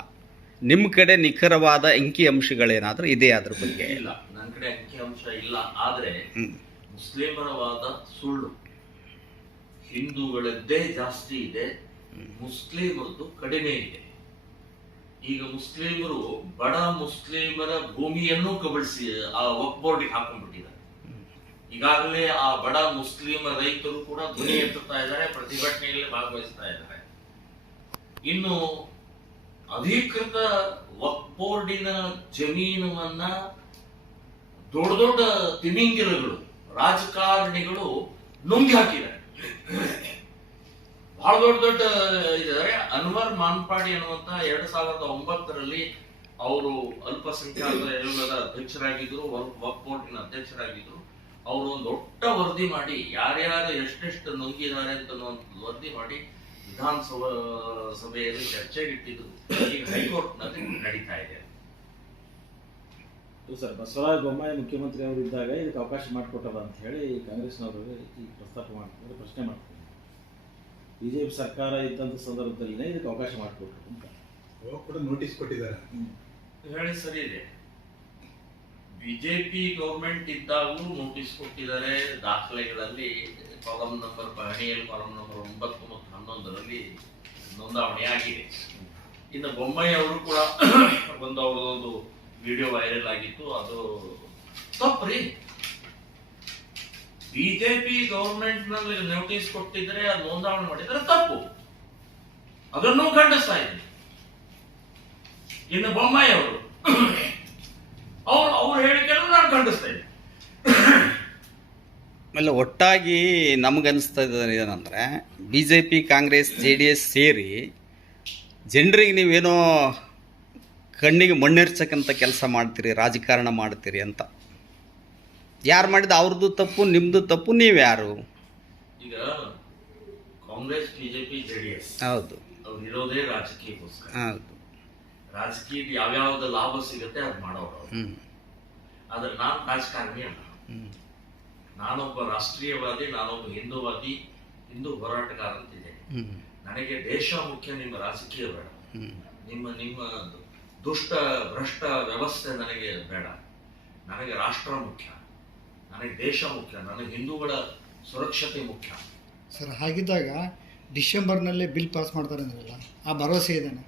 ನಿಮ್ಮ ಕಡೆ ನಿಖರವಾದ ಅಂಕಿಅಂಶಗಳೇನಾದರೂ ಇದೆ ಅದ್ರ ಬಗ್ಗೆ? ಇಲ್ಲ, ನನ್ನ ಕಡೆ ಅಂಕಿಅಂಶ ಇಲ್ಲ. ಆದ್ರೆ ಮುಸ್ಲಿಮರ ವಾದ ಸುಳ್ಳು. ಹಿಂದೂಗಳದ್ದೇ ಜಾಸ್ತಿ ಇದೆ, ಮುಸ್ಲಿಮರದ್ದು ಕಡಿಮೆ ಇದೆ. ಈಗ ಮುಸ್ಲಿಮರು ಬಡ ಮುಸ್ಲಿಮರ ಭೂಮಿಯನ್ನು ಕಬಳಿಸಿ ಆ ವಕ್ಫ್ ಬೋರ್ಡ್ಗೆ ಹಾಕೊಂಡ್ಬಿಟ್ಟಿದ್ದಾರೆ. ಈಗಾಗಲೇ ಆ ಬಡ ಮುಸ್ಲಿಮ ರೈತರು ಕೂಡ ಧ್ವನಿ ಎತ್ತುತ್ತಾ ಇದ್ದಾರೆ, ಪ್ರತಿಭಟನೆಯಲ್ಲಿ ಭಾಗವಹಿಸ್ತಾ ಇದ್ದಾರೆ. ಇನ್ನು ಅಧಿಕೃತ ವಕ್ಫ್ ಬೋರ್ಡಿನ ಜಮೀನನ್ನ ದೊಡ್ಡ ದೊಡ್ಡ ತಿಮಿಂಗಿಲಗಳು, ರಾಜಕಾರಣಿಗಳು ನುಂಗಿ ಹಾಕಿದ್ದಾರೆ. ಬಹಳ ದೊಡ್ಡ ಇದ್ದಾರೆ. ಅನ್ವರ್ ಮಾನ್ಪಾಡಿ ಅನ್ನುವಂತ 2009ರಲ್ಲಿ ಅವರು ಅಲ್ಪಸಂಖ್ಯಾತ ಆಯೋಗದ ಅಧ್ಯಕ್ಷರಾಗಿದ್ರು, ವಕ್ಫ್ ಬೋರ್ಡಿನ ಅಧ್ಯಕ್ಷರಾಗಿದ್ರು. ಅವರು ಒಂದು ದೊಡ್ಡ ವರದಿ ಮಾಡಿ ಯಾರ್ಯಾರು ಎಷ್ಟೆಷ್ಟು ನುಂಗಿದ್ದಾರೆ ಅಂತ ವರದಿ ಮಾಡಿ ಸಭೆಯಲ್ಲಿ ಚರ್ಚೆಗಿಟ್ಟಿದ್ರು. ಈಗ ಹೈಕೋರ್ಟ್ ನಲ್ಲಿ ನಡೀತಾ ಇದೆ. ಸರ್, ಬಸವರಾಜ ಬೊಮ್ಮಾಯಿ ಮುಖ್ಯಮಂತ್ರಿ ಅವರು ಇದ್ದಾಗ ಇದಕ್ಕೆ ಅವಕಾಶ ಮಾಡಿಕೊಟ್ಟದ ಅಂತ ಹೇಳಿ ಕಾಂಗ್ರೆಸ್ನವರು ಈ ಪ್ರಸ್ತಾಪ ಮಾಡ್ತಾರೆ, ಪ್ರಶ್ನೆ ಮಾಡ್ತಾರೆ. ಬಿಜೆಪಿ ಸರ್ಕಾರ ಇದ್ದಂಥ ಸಂದರ್ಭದಲ್ಲಿನೇ ಇದಕ್ಕೆ ಅವಕಾಶ ಮಾಡಿಕೊಟ್ರು ಅಂತ ಕೂಡ ನೋಟಿಸ್ ಕೊಟ್ಟಿದ್ದಾರೆ. ಹೇಳಿ ಸರಿ ಇದೆ. ಬಿಜೆಪಿ ಗೌರ್ಮೆಂಟ್ ಇದ್ದಾಗೂ ನೋಟಿಸ್ ಕೊಟ್ಟಿದ್ದಾರೆ. ದಾಖಲೆಗಳಲ್ಲಿ ಕಾಲಮ್ ನಂಬರ್ 9 ಮತ್ತು 11ರಲ್ಲಿ ನೋಂದಾವಣೆ ಆಗಿದೆ. ಇನ್ನು ಬೊಮ್ಮಾಯಿ ಅವರು ಕೂಡ ಅವ್ರದೊಂದು ವಿಡಿಯೋ ವೈರಲ್ ಆಗಿತ್ತು. ಅದು ತಪ್ಪ್ರಿ. ಬಿಜೆಪಿ ಗವರ್ಮೆಂಟ್ ನಲ್ಲಿ ನೋಟಿಸ್ ಕೊಟ್ಟಿದ್ರೆ ಅದು ನೋಂದಾವಣೆ ಮಾಡಿದ್ರೆ ತಪ್ಪು. ಅದನ್ನು ಖಂಡಿಸ್ತಾ ಇದ್ದೀನಿ. ಇನ್ನು ಬೊಮ್ಮಾಯಿ ಅವರು ಅವ್ರ ಹೇಳಿಕೆಯನ್ನು ನಾನು ಖಂಡಿಸ್ತಾ ಇದ್ದೀನಿ. ಆಮೇಲೆ ಒಟ್ಟಾಗಿ ನಮಗನ್ನಿಸ್ತಾ ಇದ್ದಾರೆ ಏನಂದರೆ, BJP, ಕಾಂಗ್ರೆಸ್, JDS ಸೇರಿ ಜನರಿಗೆ ನೀವೇನೋ ಕಣ್ಣಿಗೆ ಮಣ್ಣೆರ್ಚಕ್ಕಂಥ ಕೆಲಸ ಮಾಡ್ತೀರಿ, ರಾಜಕಾರಣ ಮಾಡ್ತೀರಿ ಅಂತ. ಯಾರು ಮಾಡಿದ ಅವ್ರದ್ದು ತಪ್ಪು, ನಿಮ್ಮದು ತಪ್ಪು, ನೀವ್ಯಾರು? ಈಗ ಕಾಂಗ್ರೆಸ್, BJP, JDS ಹೌದು, ಅವ್ರು ಇರೋದೇ ರಾಜಕೀಯಕ್ಕೋಸ್ಕರ. ಹೌದು. ರಾಜಕೀಯದ ಯಾವ್ಯಾವ್ದು ಲಾಭ ಸಿಗುತ್ತೆ ಅದು ಮಾಡೋರು. ಆದ್ರೆ ನಾನು ರಾಜಕಾರಣಿ ಅಲ್ಲ. ನಾನೊಬ್ಬ ರಾಷ್ಟ್ರೀಯವಾದಿ, ನಾನೊಬ್ಬ ಹಿಂದೂವಾದಿ, ಹಿಂದೂ ಹೋರಾಟಗಾರ ಅಂತಿದ್ದೇನೆ. ನನಗೆ ದೇಶ ಮುಖ್ಯ, ನಿಮ್ಮ ರಾಜಕೀಯ ಬೇಡ. ನಿಮ್ಮ ದುಷ್ಟ ಭ್ರಷ್ಟ ವ್ಯವಸ್ಥೆ ನನಗೆ ಬೇಡ. ನನಗೆ ರಾಷ್ಟ್ರ ಮುಖ್ಯ, ನನಗೆ ದೇಶ ಮುಖ್ಯ, ನನಗೆ ಹಿಂದೂಗಳ ಸುರಕ್ಷತೆ ಮುಖ್ಯ. ಸರ್, ಹಾಗಿದ್ದಾಗ ಡಿಸೆಂಬರ್ನಲ್ಲೇ ಬಿಲ್ ಪಾಸ್ ಮಾಡ್ತಾರೆ ಅಂದ್ರಲ್ಲ, ಆ ಭರವಸೆ ಇದೇನೆ?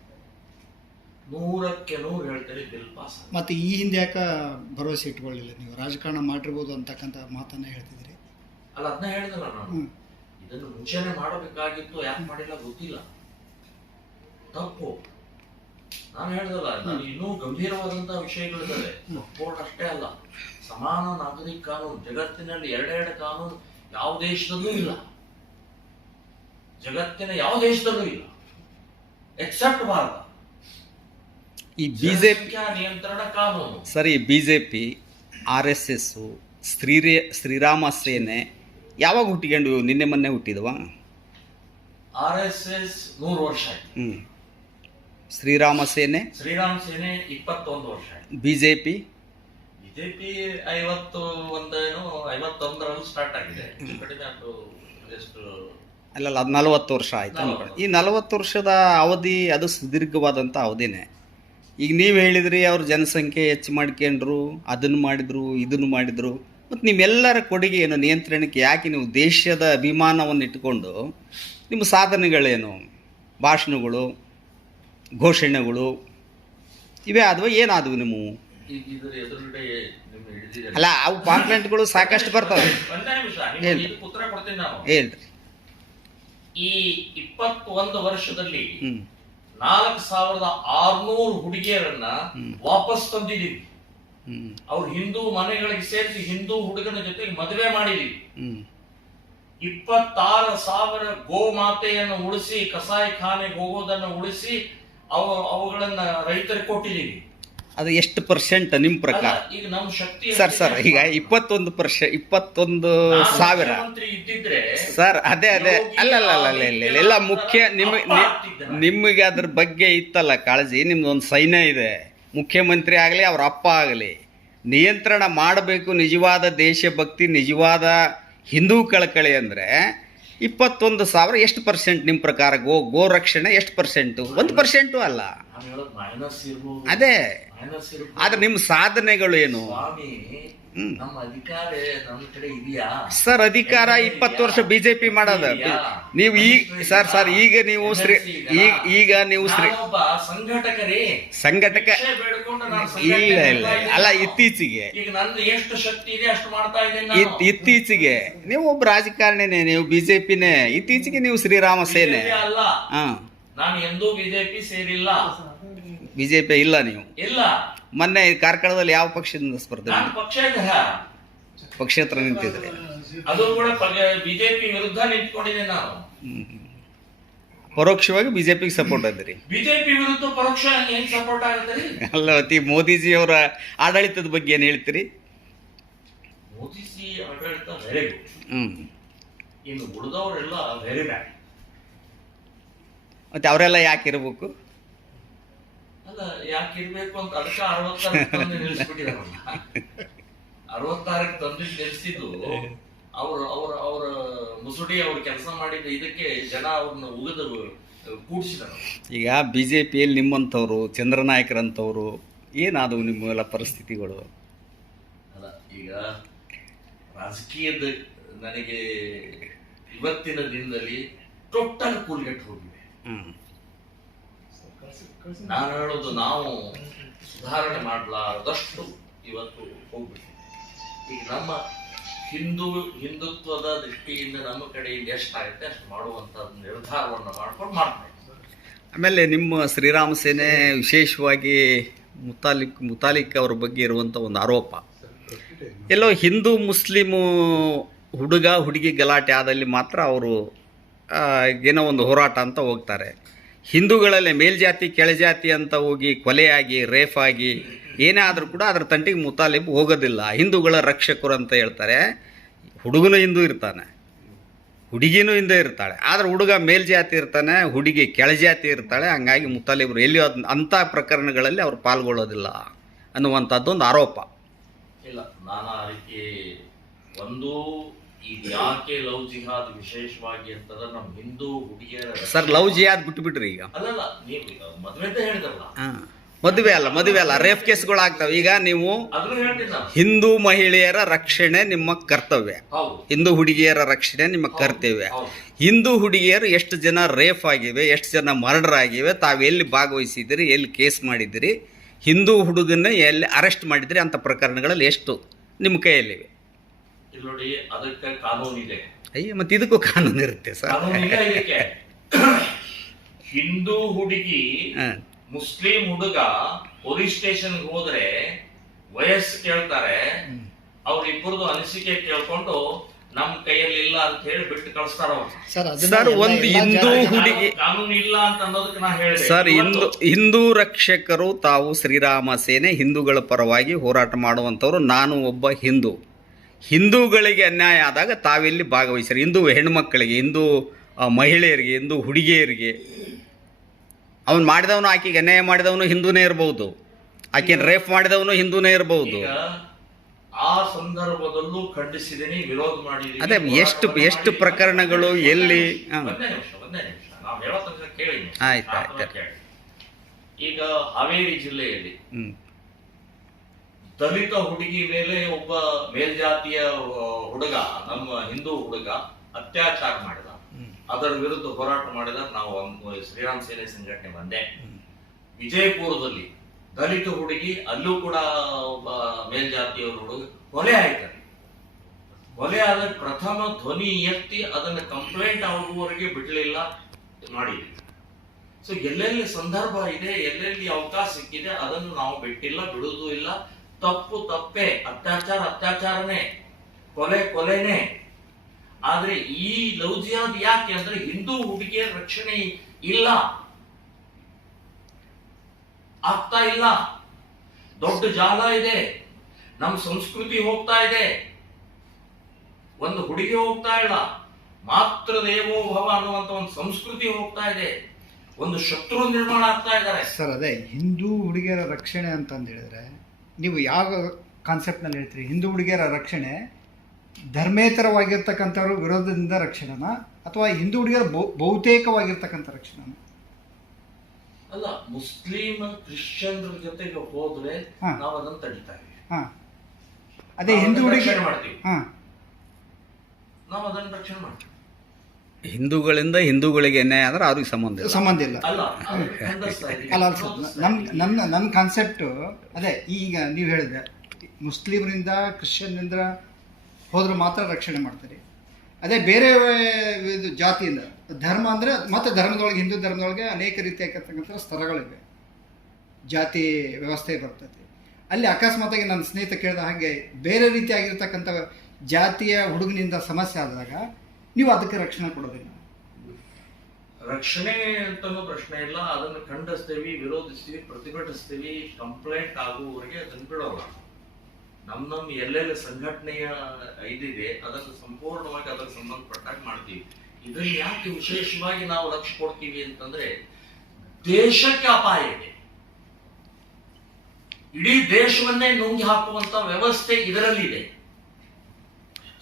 100ಕ್ಕೆ 100 ಹೇಳ್ತಾರೆ ಬಿಲ್ ಪಾಸ್. ಮತ್ತೆ ಈ ಹಿಂದೆ ಯಾಕೆ ಭರವಸೆ ಇಟ್ಕೊಳ್ಳಿಲ್ಲ ನೀವು? ರಾಜಕಾರಣ ಮಾಡಿರ್ಬೋದು ಅಂತಕ್ಕಂಥ ಮಾತನ್ನ ಹೇಳ್ತಿದ್ರಿ. ಅಲ್ಲ, ಅದನ್ನ ಹೇಳಿದಲ್ಲ ನಾನು. ಇದನ್ನು ಮುಂಚೆನೆ ಮಾಡಬೇಕಾಗಿತ್ತು, ಯಾಕೆ ಮಾಡಿಲ್ಲ ಗೊತ್ತಿಲ್ಲ. ತಪ್ಪು. ನಾನು ಹೇಳ್ದಲ್ಲ, ನಾನು ಇನ್ನೂ ಗಂಭೀರವಾದಂತಹ ವಿಷಯಗಳಿದ್ದಾವೆ. ಬೋರ್ಡ್ ಅಷ್ಟೇ ಅಲ್ಲ, ಸಮಾನ ನಾಗರಿಕ ಕಾನೂನು ಜಗತ್ತಿನಲ್ಲಿ 2 ಕಾನೂನು ಯಾವ ದೇಶದಲ್ಲೂ ಇಲ್ಲ. ಜಗತ್ತಿನ ಯಾವ ದೇಶದಲ್ಲೂ ಇಲ್ಲ ಎಕ್ಸೆಪ್ಟ್ ಭಾರತ. ಈ BJP ನಿಯಂತ್ರಣ ಕಾನೂನು. ಸರಿ, BJP, RSS, ಶ್ರೀರಾಮ ಸೇನೆ ಯಾವಾಗ ಹುಟ್ಟಿಕೊಂಡ್ವು? ನಿನ್ನೆ ಮೊನ್ನೆ ಹುಟ್ಟಿದವಾ? RSS 100 ವರ್ಷ ಆಯ್ತು. ಶ್ರೀರಾಮ ಸೇನೆ 21 ವರ್ಷ ಆಯ್ತು. BJP 51ರಲ್ಲಿ ಸ್ಟಾರ್ಟ್ ಆಗಿದೆ. ಕಡಿಮೆ ಆಯ್ತು. ಅಲ್ಲ, ಅದು 40 ವರ್ಷ ಆಯ್ತು ಅನ್ಕೊಂಡು. ಈ 40 ವರ್ಷದ ಅವಧಿ ಅದು ಸುದೀರ್ಘವಾದಂಥ ಅವಧಿನೇ. ಈಗ ನೀವು ಹೇಳಿದ್ರಿ ಅವ್ರ ಜನಸಂಖ್ಯೆ ಹೆಚ್ಚು ಮಾಡ್ಕೊಂಡ್ರು, ಅದನ್ನು ಮಾಡಿದ್ರು, ಇದನ್ನು ಮಾಡಿದ್ರು. ಮತ್ತು ನಿಮ್ಮೆಲ್ಲರ ಕೊಡುಗೆ ಏನು ನಿಯಂತ್ರಣಕ್ಕೆ? ಯಾಕೆ ನೀವು ದೇಶದ ಅಭಿಮಾನವನ್ನು ಇಟ್ಟುಕೊಂಡು ನಿಮ್ಮ ಸಾಧನೆಗಳೇನು? ಭಾಷಣಗಳು, ಘೋಷಣೆಗಳು ಇವೇ ಆದವು? ಏನಾದವು ನಿಮ್ಮ? ಅಲ್ಲ, ಅವು ಪಾಂಪ್ಲೆಂಟ್ಗಳು ಸಾಕಷ್ಟು ಬರ್ತವೆ. ಉತ್ತರ ಕೊಡ್ತೀನಿ ನಾನು. ಹೇಳ್ರಿ. ಈ 21 ವರ್ಷದಲ್ಲಿ 4600 ಹುಡುಗಿಯರನ್ನ ವಾಪಸ್ ತಂದಿದೀವಿ. ಹ್ಮ್ ಅವ್ರು ಹಿಂದೂ ಮನೆಗಳಿಗೆ ಸೇರಿಸಿ ಹಿಂದೂ ಹುಡುಗನ ಜೊತೆಗೆ ಮದುವೆ ಮಾಡಿದೀವಿ. ಹ್ಮ್ 26,000 ಗೋಮಾತೆಯನ್ನು ಉಳಿಸಿ ಕಸಾಯಿಖಾನೆಗೆ ಹೋಗೋದನ್ನು ಉಳಿಸಿ ಅವುಗಳನ್ನ ರೈತರಿಗೆ ಕೊಟ್ಟಿದೀವಿ. ಅದು ಎಷ್ಟು ಪರ್ಸೆಂಟ್ ನಿಮ್ ಪ್ರಕಾರ? ಈಗ ನಮ್ಮ ಶಕ್ತಿ ಸರ್ ಈಗ 21,000 ಮಂತ್ರಿ ಇದ್ದಿದ್ರೆ ಸರ್ ಅದೇ ಇಲ್ಲ ಮುಖ್ಯ ನಿಮಗೆ ಅದ್ರ ಬಗ್ಗೆ ಇತ್ತಲ್ಲ ಕಾಳಜಿ. ನಿಮ್ದೊಂದು ಸೈನ್ಯ ಇದೆ, ಮುಖ್ಯಮಂತ್ರಿ ಆಗಲಿ ಅವ್ರ ಅಪ್ಪ ಆಗಲಿ ನಿಯಂತ್ರಣ ಮಾಡಬೇಕು. ನಿಜವಾದ ದೇಶಭಕ್ತಿ, ನಿಜವಾದ ಹಿಂದೂ ಕಳಕಳಿ ಅಂದರೆ 21,000 ಎಷ್ಟು ಪರ್ಸೆಂಟ್ ನಿಮ್ಮ ಪ್ರಕಾರ? ಗೋ ರಕ್ಷಣೆ ಎಷ್ಟು ಪರ್ಸೆಂಟು? 1% ಅಲ್ಲ, ಅದೇ. ಆದ್ರೆ ನಿಮ್ಮ ಸಾಧನೆಗಳು ಏನು? ನಮ್ಮ ಅಧಿಕಾರ ನಮ್ಮ ಕಡೆ ಇದೆಯಾ ಸರ್? ಅಧಿಕಾರ 20 ವರ್ಷ ಬಿಜೆಪಿ ಮಾಡೋದು ನೀವು. ಈಗ ಸರ್ ಈಗ ನೀವು ಈಗ ನೀವು ಸಂಘಟಕ ಇಲ್ಲ ಅಲ್ಲ. ಇತ್ತೀಚೆಗೆ ಈಗ ನನ್ನ ಎಷ್ಟು ಶಕ್ತಿ ಇದೆ ಅಷ್ಟು ಮಾಡ್ತಾ ಇದ್ದೇನೆ. ಇತ್ತೀಚೆಗೆ ನೀವು ಒಬ್ಬ ರಾಜಕಾರಣಿನೇ, ನೀವು ಬಿಜೆಪಿನೇ. ಇತ್ತೀಚೆಗೆ ನೀವು ಶ್ರೀರಾಮ ಸೇನೆ ಅಲ್ಲ. ನಾನು ಎಂದೂ ಬಿಜೆಪಿ ಸೇರಿಲ್ಲ. ಬಿಜೆಪಿ ಇಲ್ಲ ನೀವು? ಇಲ್ಲ. ಮೊನ್ನೆ ಕಾರ್ಕಳದಲ್ಲಿ ಯಾವ ಪಕ್ಷದಿಂದ ಸ್ಪರ್ಧೆ ಪಕ್ಷೇತರ ನಿಂತಿದ್ರೆ? ಅದು ಕೂಡ ಬಿಜೆಪಿ ವಿರುದ್ಧ ನಿಂತ್ಕೊಂಡಿದ್ದೆ ನಾನು. ಪರೋಕ್ಷವಾಗಿ ಬಿಜೆಪಿಗೆ ಸಪೋರ್ಟ್ ಆಗಿದ್ರಿ? ಬಿಜೆಪಿ ವಿರುದ್ಧ ಪರೋಕ್ಷ ಏನ್ ಸಪೋರ್ಟ್ ಆಗುತ್ತೀರಿ? ಅಲ್ಲ, ಮೋದಿಜಿ ಅವರ ಆಡಳಿತದ ಬಗ್ಗೆ ಏನ್ ಹೇಳ್ತೀರಿ? ಮೋದಿಜಿ ಆಡಳಿತ ವೆರಿ ಗುಡ್. ಇನ್ನು ಉಳಿದವರೆಲ್ಲ ವೆರಿ ಬ್ಯಾಡ್. ಮತ್ತೆ ಅವರೆಲ್ಲ ಯಾಕೆ ಇರಬೇಕು? ಅಲ್ಲ, ಯಾಕೆ ಇರ್ಬೇಕು ಅಂತ ಅದಕ್ಕೆ 66 ತಂದು ನಿಲ್ಲಿಸ್ಬಿಟ್ಟಿದಾರಲ್ಲ. 66 ತಂದು ನಿಲ್ಲಿಸಿದ್ದು ಅವ್ರ ಮುಸುಡಿ ಅವ್ರ ಕೆಲಸ ಮಾಡಿದ ಇದಕ್ಕೆ ಜನ ಅವ್ರನ್ನ ಉಗಿದು ಕೂಡಿಸಿದಾರ. ಈಗ ಬಿಜೆಪಿಯಲ್ಲಿ ನಿಮ್ಮಂಥವ್ರು, ಚಂದ್ರನಾಯಕರಂಥವ್ರು ಏನಾದವು ನಿಮ್ಮೆಲ್ಲ ಪರಿಸ್ಥಿತಿಗಳು? ಅಲ್ಲ, ಈಗ ರಾಜಕೀಯದ ನನಗೆ ಇವತ್ತಿನ ದಿನದಲ್ಲಿ ಟೋಟಲ್ ಕೂಲ್ಗೆಟ್ ಹೋಗಿದೆ. ನಾನು ಹೇಳೋದು, ನಾವು ಸುಧಾರಣೆ ಮಾಡಲಾರದಷ್ಟು ಇವತ್ತು ಹೋಗ್ಬಿಟ್ಟು ಈಗ ನಮ್ಮ ಹಿಂದುತ್ವದ ದೃಷ್ಟಿಯಿಂದ ನಮ್ಮ ಕಡೆಯಿಂದ ಎಷ್ಟಾಗುತ್ತೆ ಅಷ್ಟು ಮಾಡುವಂತ ನಿರ್ಧಾರವನ್ನು ಮಾಡ್ತಾರೆ. ಆಮೇಲೆ ನಿಮ್ಮ ಶ್ರೀರಾಮ ಸೇನೆ ವಿಶೇಷವಾಗಿ ಮುತಾಲಿಕ್ ಅವ್ರ ಬಗ್ಗೆ ಇರುವಂಥ ಒಂದು ಆರೋಪ, ಎಲ್ಲೋ ಹಿಂದೂ ಮುಸ್ಲಿಮು ಹುಡುಗ ಹುಡುಗಿ ಗಲಾಟೆ ಆದಲ್ಲಿ ಮಾತ್ರ ಅವರು ಏನೋ ಒಂದು ಹೋರಾಟ ಅಂತ ಹೋಗ್ತಾರೆ. ಹಿಂದೂಗಳಲ್ಲೇ ಮೇಲ್ಜಾತಿ ಕೆಳಜಾತಿ ಅಂತ ಹೋಗಿ ಕೊಲೆಯಾಗಿ ರೇಫ್ ಆಗಿ ಏನೇ ಆದರೂ ಕೂಡ ಅದರ ತಂಟಿಗೆ ಮುತಾಲಿಬ್ ಹೋಗೋದಿಲ್ಲ. ಹಿಂದೂಗಳ ರಕ್ಷಕರು ಅಂತ ಹೇಳ್ತಾರೆ. ಹುಡುಗನೂ ಹಿಂದೂ ಇರ್ತಾನೆ, ಹುಡುಗಿನೂ ಹಿಂದೂ ಇರ್ತಾಳೆ. ಆದರೆ ಹುಡುಗ ಮೇಲ್ಜಾತಿ ಇರ್ತಾನೆ, ಹುಡುಗಿ ಕೆಳಜಾತಿ ಇರ್ತಾಳೆ. ಹಂಗಾಗಿ ಮುತಾಲಿಬ್ರು ಎಲ್ಲಿಯೋ ಅಂಥ ಪ್ರಕರಣಗಳಲ್ಲಿ ಅವ್ರು ಪಾಲ್ಗೊಳ್ಳೋದಿಲ್ಲ ಅನ್ನುವಂಥದ್ದೊಂದು ಆರೋಪ. ಇಲ್ಲ, ನಾನು ಆ ರೀತಿ ಒಂದು ಇದು ಯಾಕೆ ಲವ್ ಜಿಹಾದ್ ವಿಶೇಷವಾಗಿ ಅಂತಂದ್ರೆ ನಮ್ಮ ಹಿಂದೂ ಹುಡುಗಿಯರ ಸರ್ ಲವ್ ಜಿಹಾದ್ ಬಿಟ್ಬಿಟ್ರಿ ಈಗ? ಅಲ್ಲಲ್ಲ, ನೀವು ಮದುವೆ ಅಂತ ಹೇಳಿದ್ರಲ್ಲ. ಮದುವೆ ಅಲ್ಲ, ರೇಪ್ ಕೇಸ್ಗಳು ಆಗ್ತವೆ. ಈಗ ನೀವು ಹಿಂದೂ ಮಹಿಳೆಯರ ರಕ್ಷಣೆ ನಿಮ್ಮ ಕರ್ತವ್ಯ, ಹಿಂದೂ ಹುಡುಗಿಯರ ರಕ್ಷಣೆ ನಿಮ್ಮ ಕರ್ತವ್ಯ. ಹಿಂದೂ ಹುಡುಗಿಯರು ಎಷ್ಟು ಜನ ರೇಪ್ ಆಗಿವೆ, ಎಷ್ಟು ಜನ ಮರ್ಡರ್ ಆಗಿವೆ, ತಾವು ಎಲ್ಲಿ ಭಾಗವಹಿಸಿದಿರಿ, ಎಲ್ಲಿ ಕೇಸ್ ಮಾಡಿದಿರಿ, ಹಿಂದೂ ಹುಡುಗನ್ನ ಎಲ್ಲಿ ಅರೆಸ್ಟ್ ಮಾಡಿದಿರಿ ಅಂತ ಪ್ರಕರಣಗಳಲ್ಲಿ ಎಷ್ಟು ನಿಮ್ಮ ಕೈಯಲ್ಲಿವೆ? ನೋಡಿ, ಅದಕ್ಕೆ ಕಾನೂನು ಇದೆ. ಅಯ್ಯ, ಮತ್ತೆ ಇದಕ್ಕೂ ಕಾನೂನು ಇರುತ್ತೆ ಸರ್. ಹಿಂದೂ ಹುಡುಗಿ ಮುಸ್ಲಿಂ ಹುಡುಗ ಪೊಲೀಸ್ ಸ್ಟೇಷನ್ ಹೋದ್ರೆ ವಯಸ್ಸು ಕೇಳ್ತಾರೆ. ಅವ್ರಿಬ್ಬರದು ಅನಿಸಿಕೆ ಕೇಳ್ಕೊಂಡು ನಮ್ ಕೈಯಲ್ಲಿ ಇಲ್ಲ ಅಂತ ಹೇಳಿ ಬಿಟ್ಟು ಕಳಿಸ್ತಾರ. ಸರ್ ಒಂದು ಹಿಂದೂ ಹುಡುಗಿ ಕಾನೂನು ಇಲ್ಲ ಅಂತ ಅನ್ನೋದಕ್ಕೆ ನಾ ಹೇಳಿದೆ ಸರ್. ಹಿಂದೂ ರಕ್ಷಕರು ತಾವು ಶ್ರೀರಾಮ ಸೇನೆ ಹಿಂದೂಗಳ ಪರವಾಗಿ ಹೋರಾಟ ಮಾಡುವಂಥವ್ರು. ನಾನು ಒಬ್ಬ ಹಿಂದೂಗಳಿಗೆ ಅನ್ಯಾಯ ಆದಾಗ ತಾವೆಲ್ಲಿ ಭಾಗವಹಿಸ್ರಿ? ಹಿಂದೂ ಹೆಣ್ಮಕ್ಕಳಿಗೆ, ಹಿಂದೂ ಮಹಿಳೆಯರಿಗೆ, ಹಿಂದೂ ಹುಡುಗಿಯರಿಗೆ, ಅವನು ಮಾಡಿದವನು, ಆಕೆಗೆ ಅನ್ಯಾಯ ಮಾಡಿದವನು ಹಿಂದೂನೇ ಇರಬಹುದು, ಆಕೆನ ರೇಪ್ ಮಾಡಿದವನು ಹಿಂದೂನೇ ಇರಬಹುದು. ಆ ಸಂದರ್ಭದಲ್ಲೂ ಖಂಡಿಸಿದ್ದೀನಿ, ವಿರೋಧ ಮಾಡಿದ್ದೀನಿ. ಅದೇ ಎಷ್ಟು ಪ್ರಕರಣಗಳು ಎಲ್ಲಿ? ನಾವು ಹೇಳೋ ತನಕ ಕೇಳಿ. ಆಯ್ತು. ಈಗ ಹಾವೇರಿ ಜಿಲ್ಲೆಯಲ್ಲಿ ದಲಿತ ಹುಡುಗಿ ಮೇಲೆ ಒಬ್ಬ ಮೇಲ್ಜಾತಿಯ ಹುಡುಗ, ನಮ್ಮ ಹಿಂದೂ ಹುಡುಗ ಅತ್ಯಾಚಾರ ಮಾಡಿದ. ಅದರ ವಿರುದ್ಧ ಹೋರಾಟ ಮಾಡಿದ ನಾವು ಶ್ರೀರಾಮ್ ಸೇನೆ ಸಂಘಟನೆ ಬಂದೆ. ವಿಜಯಪುರದಲ್ಲಿ ದಲಿತ ಹುಡುಗಿ, ಅಲ್ಲೂ ಕೂಡ ಒಬ್ಬ ಮೇಲ್ಜಾತಿಯವರ ಹುಡುಗ ಕೊಲೆ ಆಯ್ತಾರೆ. ಕೊಲೆ ಆದ ಪ್ರಥಮ ಧ್ವನಿ ಎತ್ತಿ ಅದನ್ನ ಕಂಪ್ಲೇಂಟ್ ಆಗುವವರೆಗೆ ಬಿಡಲಿಲ್ಲ, ಮಾಡಿದ್ವಿ. ಸೊ ಎಲ್ಲೆಲ್ಲಿ ಸಂದರ್ಭ ಇದೆ, ಎಲ್ಲೆಲ್ಲಿ ಅವಕಾಶ ಸಿಕ್ಕಿದೆ ಅದನ್ನು ನಾವು ಬಿಟ್ಟಿಲ್ಲ, ಬಿಡುವುದೂ ಇಲ್ಲ. ತಪ್ಪು ತಪ್ಪೇ, ಅತ್ಯಾಚಾರ ಅತ್ಯಾಚಾರನೇ, ಕೊಲೆ ಕೊಲೆನೇ. ಆದ್ರೆ ಈ ಲವ್ ಜಿಹಾದ್ ಯಾಕೆ ಅಂದ್ರೆ ಹಿಂದೂ ಹುಡುಗಿಯರ ರಕ್ಷಣೆ ಇಲ್ಲ, ಆಗ್ತಾ ಇಲ್ಲ. ದೊಡ್ಡ ಜಾಲ ಇದೆ, ನಮ್ಮ ಸಂಸ್ಕೃತಿ ಹೋಗ್ತಾ ಇದೆ. ಒಂದು ಹುಡುಗಿ ಹೋಗ್ತಾ ಇಲ್ಲ, ಮಾತೃ ದೇವೋ ಭವ ಅನ್ನುವಂತ ಒಂದು ಸಂಸ್ಕೃತಿ ಹೋಗ್ತಾ ಇದೆ. ಒಂದು ಶತ್ರು ನಿರ್ಮಾಣ ಆಗ್ತಾ ಇದ್ದಾರೆ. ಸರ್ ಅದೇ ಹಿಂದೂ ಹುಡುಗಿಯರ ರಕ್ಷಣೆ ಅಂತಂದು ಹೇಳಿದ್ರೆ ನೀವು ಯಾವ ಕಾನ್ಸೆಪ್ಟ್ನಲ್ಲಿ ಹೇಳ್ತೀರಿ? ಹಿಂದೂ ಹುಡುಗಿಯರ ರಕ್ಷಣೆ ಧರ್ಮೇತರವಾಗಿರ್ತಕ್ಕಂಥವ್ರ ವಿರೋಧದಿಂದ ರಕ್ಷಣೆನಾ ಅಥವಾ ಹಿಂದೂ ಹುಡುಗಿಯರ ಬಹುತೇಕವಾಗಿರ್ತಕ್ಕಂಥ ರಕ್ಷಣೆನಾ? ಅಲ್ಲ, ಮುಸ್ಲಿಂ ಕ್ರಿಶ್ಚಿಯನ್ರ ಜೊತೆಗೆ ಹೋದ್ರೆ ಹಾ. ನಾವು ಅದನ್ನು ತಡಿತಾ ಇದ್ದೀವಿ. ಹಾಂ, ಅದೇ ಹಿಂದೂ ಹುಡುಗಿ ರಕ್ಷಣೆ ಮಾಡ್ತೀವಿ, ಹಾಂ, ನಾವು ಅದನ್ನು ರಕ್ಷಣೆ ಮಾಡ್ತೀವಿ. ಹಿಂದೂಗಳಿಂದ ಹಿಂದೂಗಳಿಗೆ ಅನ್ಯಾಯ ಅಂದ್ರೆ ಅವ್ರಿಗೆ ಸಂಬಂಧ ಇಲ್ಲ. ಸಂಬಂಧ ಇಲ್ಲ. ಅಲ್ಲ, ಅದನ್ನ ಖಂಡಿಸ್ತಾ ಇದ್ದೀವಿ. ಅಲ್ಲ ಅಲ್ಲ ಸರ್, ನನ್ನ ಕಾನ್ಸೆಪ್ಟು ಅದೇ. ಈಗ ನೀವು ಹೇಳಿದ್ರೆ ಮುಸ್ಲಿಮರಿಂದ ಕ್ರಿಶ್ಚಿಯನ್ನಿಂದ ಹೋದ್ರೆ ಮಾತ್ರ ರಕ್ಷಣೆ ಮಾಡ್ತಾರೆ. ಅದೇ ಬೇರೆ ಇದು ಜಾತಿಯಿಂದ ಧರ್ಮ ಅಂದರೆ ಮತ್ತೆ ಧರ್ಮದೊಳಗೆ, ಹಿಂದೂ ಧರ್ಮದೊಳಗೆ ಅನೇಕ ರೀತಿಯಾಗಿರ್ತಕ್ಕಂಥ ಸ್ತರಗಳಿವೆ, ಜಾತಿ ವ್ಯವಸ್ಥೆ ಬರ್ತದೆ. ಅಲ್ಲಿ ಅಕಸ್ಮಾತಾಗಿ ನನ್ನ ಸ್ನೇಹಿತ ಕೇಳಿದ ಹಾಗೆ ಬೇರೆ ರೀತಿಯಾಗಿರ್ತಕ್ಕಂಥ ಜಾತಿಯ ಹುಡುಗನಿಂದ ಸಮಸ್ಯೆ ಆದಾಗ ನೀವು ಅದಕ್ಕೆ ರಕ್ಷಣೆ ಕೊಡೋದಿಲ್ಲ. ರಕ್ಷಣೆ ಅಂತನೂ ಪ್ರಶ್ನೆ ಇಲ್ಲ, ಅದನ್ನು ಖಂಡಿಸ್ತೀವಿ, ವಿರೋಧಿಸ್ತೀವಿ, ಪ್ರತಿಭಟಿಸ್ತೀವಿ. ಕಂಪ್ಲೇಂಟ್ ಆಗುವವರೆಗೆ ಅದನ್ನು ಬಿಡೋಲ್ಲ. ನಮ್ಮ ಎಲ್ಲೆಲ್ಲಿ ಸಂಘಟನೆಯ ಇದಿದೆ ಅದನ್ನು ಸಂಪೂರ್ಣವಾಗಿ ಅದಕ್ಕೆ ಸಂಬಂಧಪಟ್ಟಾಗ ಮಾಡ್ತೀವಿ. ಇದನ್ನು ಯಾಕೆ ವಿಶೇಷವಾಗಿ ನಾವು ಲಕ್ಷ್ಯ ಕೊಡ್ತೀವಿ ಅಂತಂದ್ರೆ, ದೇಶಕ್ಕೆ ಅಪಾಯ ಇದೆ. ಇಡೀ ದೇಶವನ್ನೇ ನುಂಗಿ ಹಾಕುವಂತ ವ್ಯವಸ್ಥೆ ಇದರಲ್ಲಿದೆ.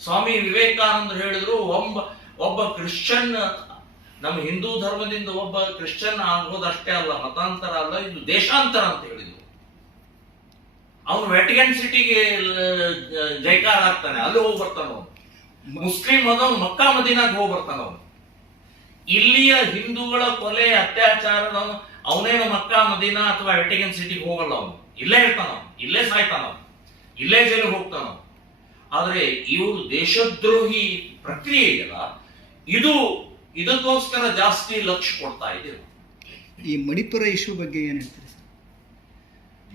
ಸ್ವಾಮಿ ವಿವೇಕಾನಂದರು ಹೇಳಿದ್ರು, ಒಬ್ಬ ಕ್ರಿಶ್ಚಿಯನ್, ನಮ್ಮ ಹಿಂದೂ ಧರ್ಮದಿಂದ ಒಬ್ಬ ಕ್ರಿಶ್ಚಿಯನ್ ಆಗೋದಷ್ಟೇ ಅಲ್ಲ, ಮತಾಂತರ ಅಲ್ಲ, ಇದು ದೇಶಾಂತರ ಅಂತ ಹೇಳಿದ್ರು. ಅವನು ವ್ಯಾಟಿಕನ್ ಸಿಟಿಗೆ ಜೈಕಾರ ಆಗ್ತಾನೆ, ಅಲ್ಲಿ ಹೋಗಿ ಬರ್ತಾನ ಅವನು. ಮುಸ್ಲಿಂ ಅದವನು ಮಕ್ಕಾ ಮದೀನಾಗೆ ಹೋಗಿ ಬರ್ತಾನ ಅವನು. ಇಲ್ಲಿಯ ಹಿಂದೂಗಳ ಕೊಲೆ ಅತ್ಯಾಚಾರ ಅವನೇನು ಮಕ್ಕಾ ಮದೀನಾ ಅಥವಾ ವ್ಯಾಟಿಕನ್ ಸಿಟಿಗೆ ಹೋಗಲ್ಲ. ಅವನು ಇಲ್ಲೇ ಇರ್ತಾನ, ಇಲ್ಲೇ ಸಾಯ್ತಾನ, ಇಲ್ಲೇ ಜೈಲಿಗೆ ಹೋಗ್ತಾನ. ಆದ್ರೆ ಇವರು ದೇಶದ್ರೋಹಿ ಪ್ರಕ್ರಿಯೆ ಇದೆಯಲ್ಲ, ಇದಕ್ಕೋಸ್ಕರ ಜಾಸ್ತಿ ಲಕ್ಷ್ಯ ಕೊಡ್ತಾ ಇದ್ದೀವಿ. ಈ ಮಣಿಪುರ ಇಶ್ಯೂ ಬಗ್ಗೆ ಏನು ಹೇಳ್ತೀರಿ ಸರ್?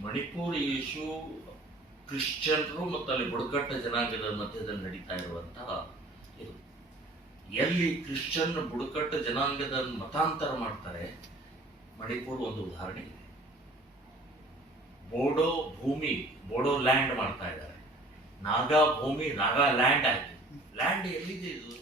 ಮಣಿಪುರ ಇಶ್ಯೂ ಕ್ರಿಶ್ಚಿಯನ್ರು ಮತ್ತು ಅಲ್ಲಿ ಬುಡಕಟ್ಟು ಜನಾಂಗದ ಮಧ್ಯದಲ್ಲಿ ನಡೀತಾ ಇರುವಂತಹ ಇದು. ಎಲ್ಲಿ ಕ್ರಿಶ್ಚಿಯನ್ ಬುಡಕಟ್ಟು ಜನಾಂಗದ ಮತಾಂತರ ಮಾಡ್ತಾರೆ, ಮಣಿಪುರ ಒಂದು ಉದಾಹರಣೆ ಇದೆ. ಬೋಡೋ ಭೂಮಿ, ಬೋಡೋ ಲ್ಯಾಂಡ್ ಮಾಡ್ತಾ ಇದ್ದಾರೆ. ನಾಗಾ ಭೂಮಿ, ನಾಗಾ ಲ್ಯಾಂಡ್ ಆಯ್ತು. ಲ್ಯಾಂಡ್ ಎಲ್ಲಿದೆ ಇದು?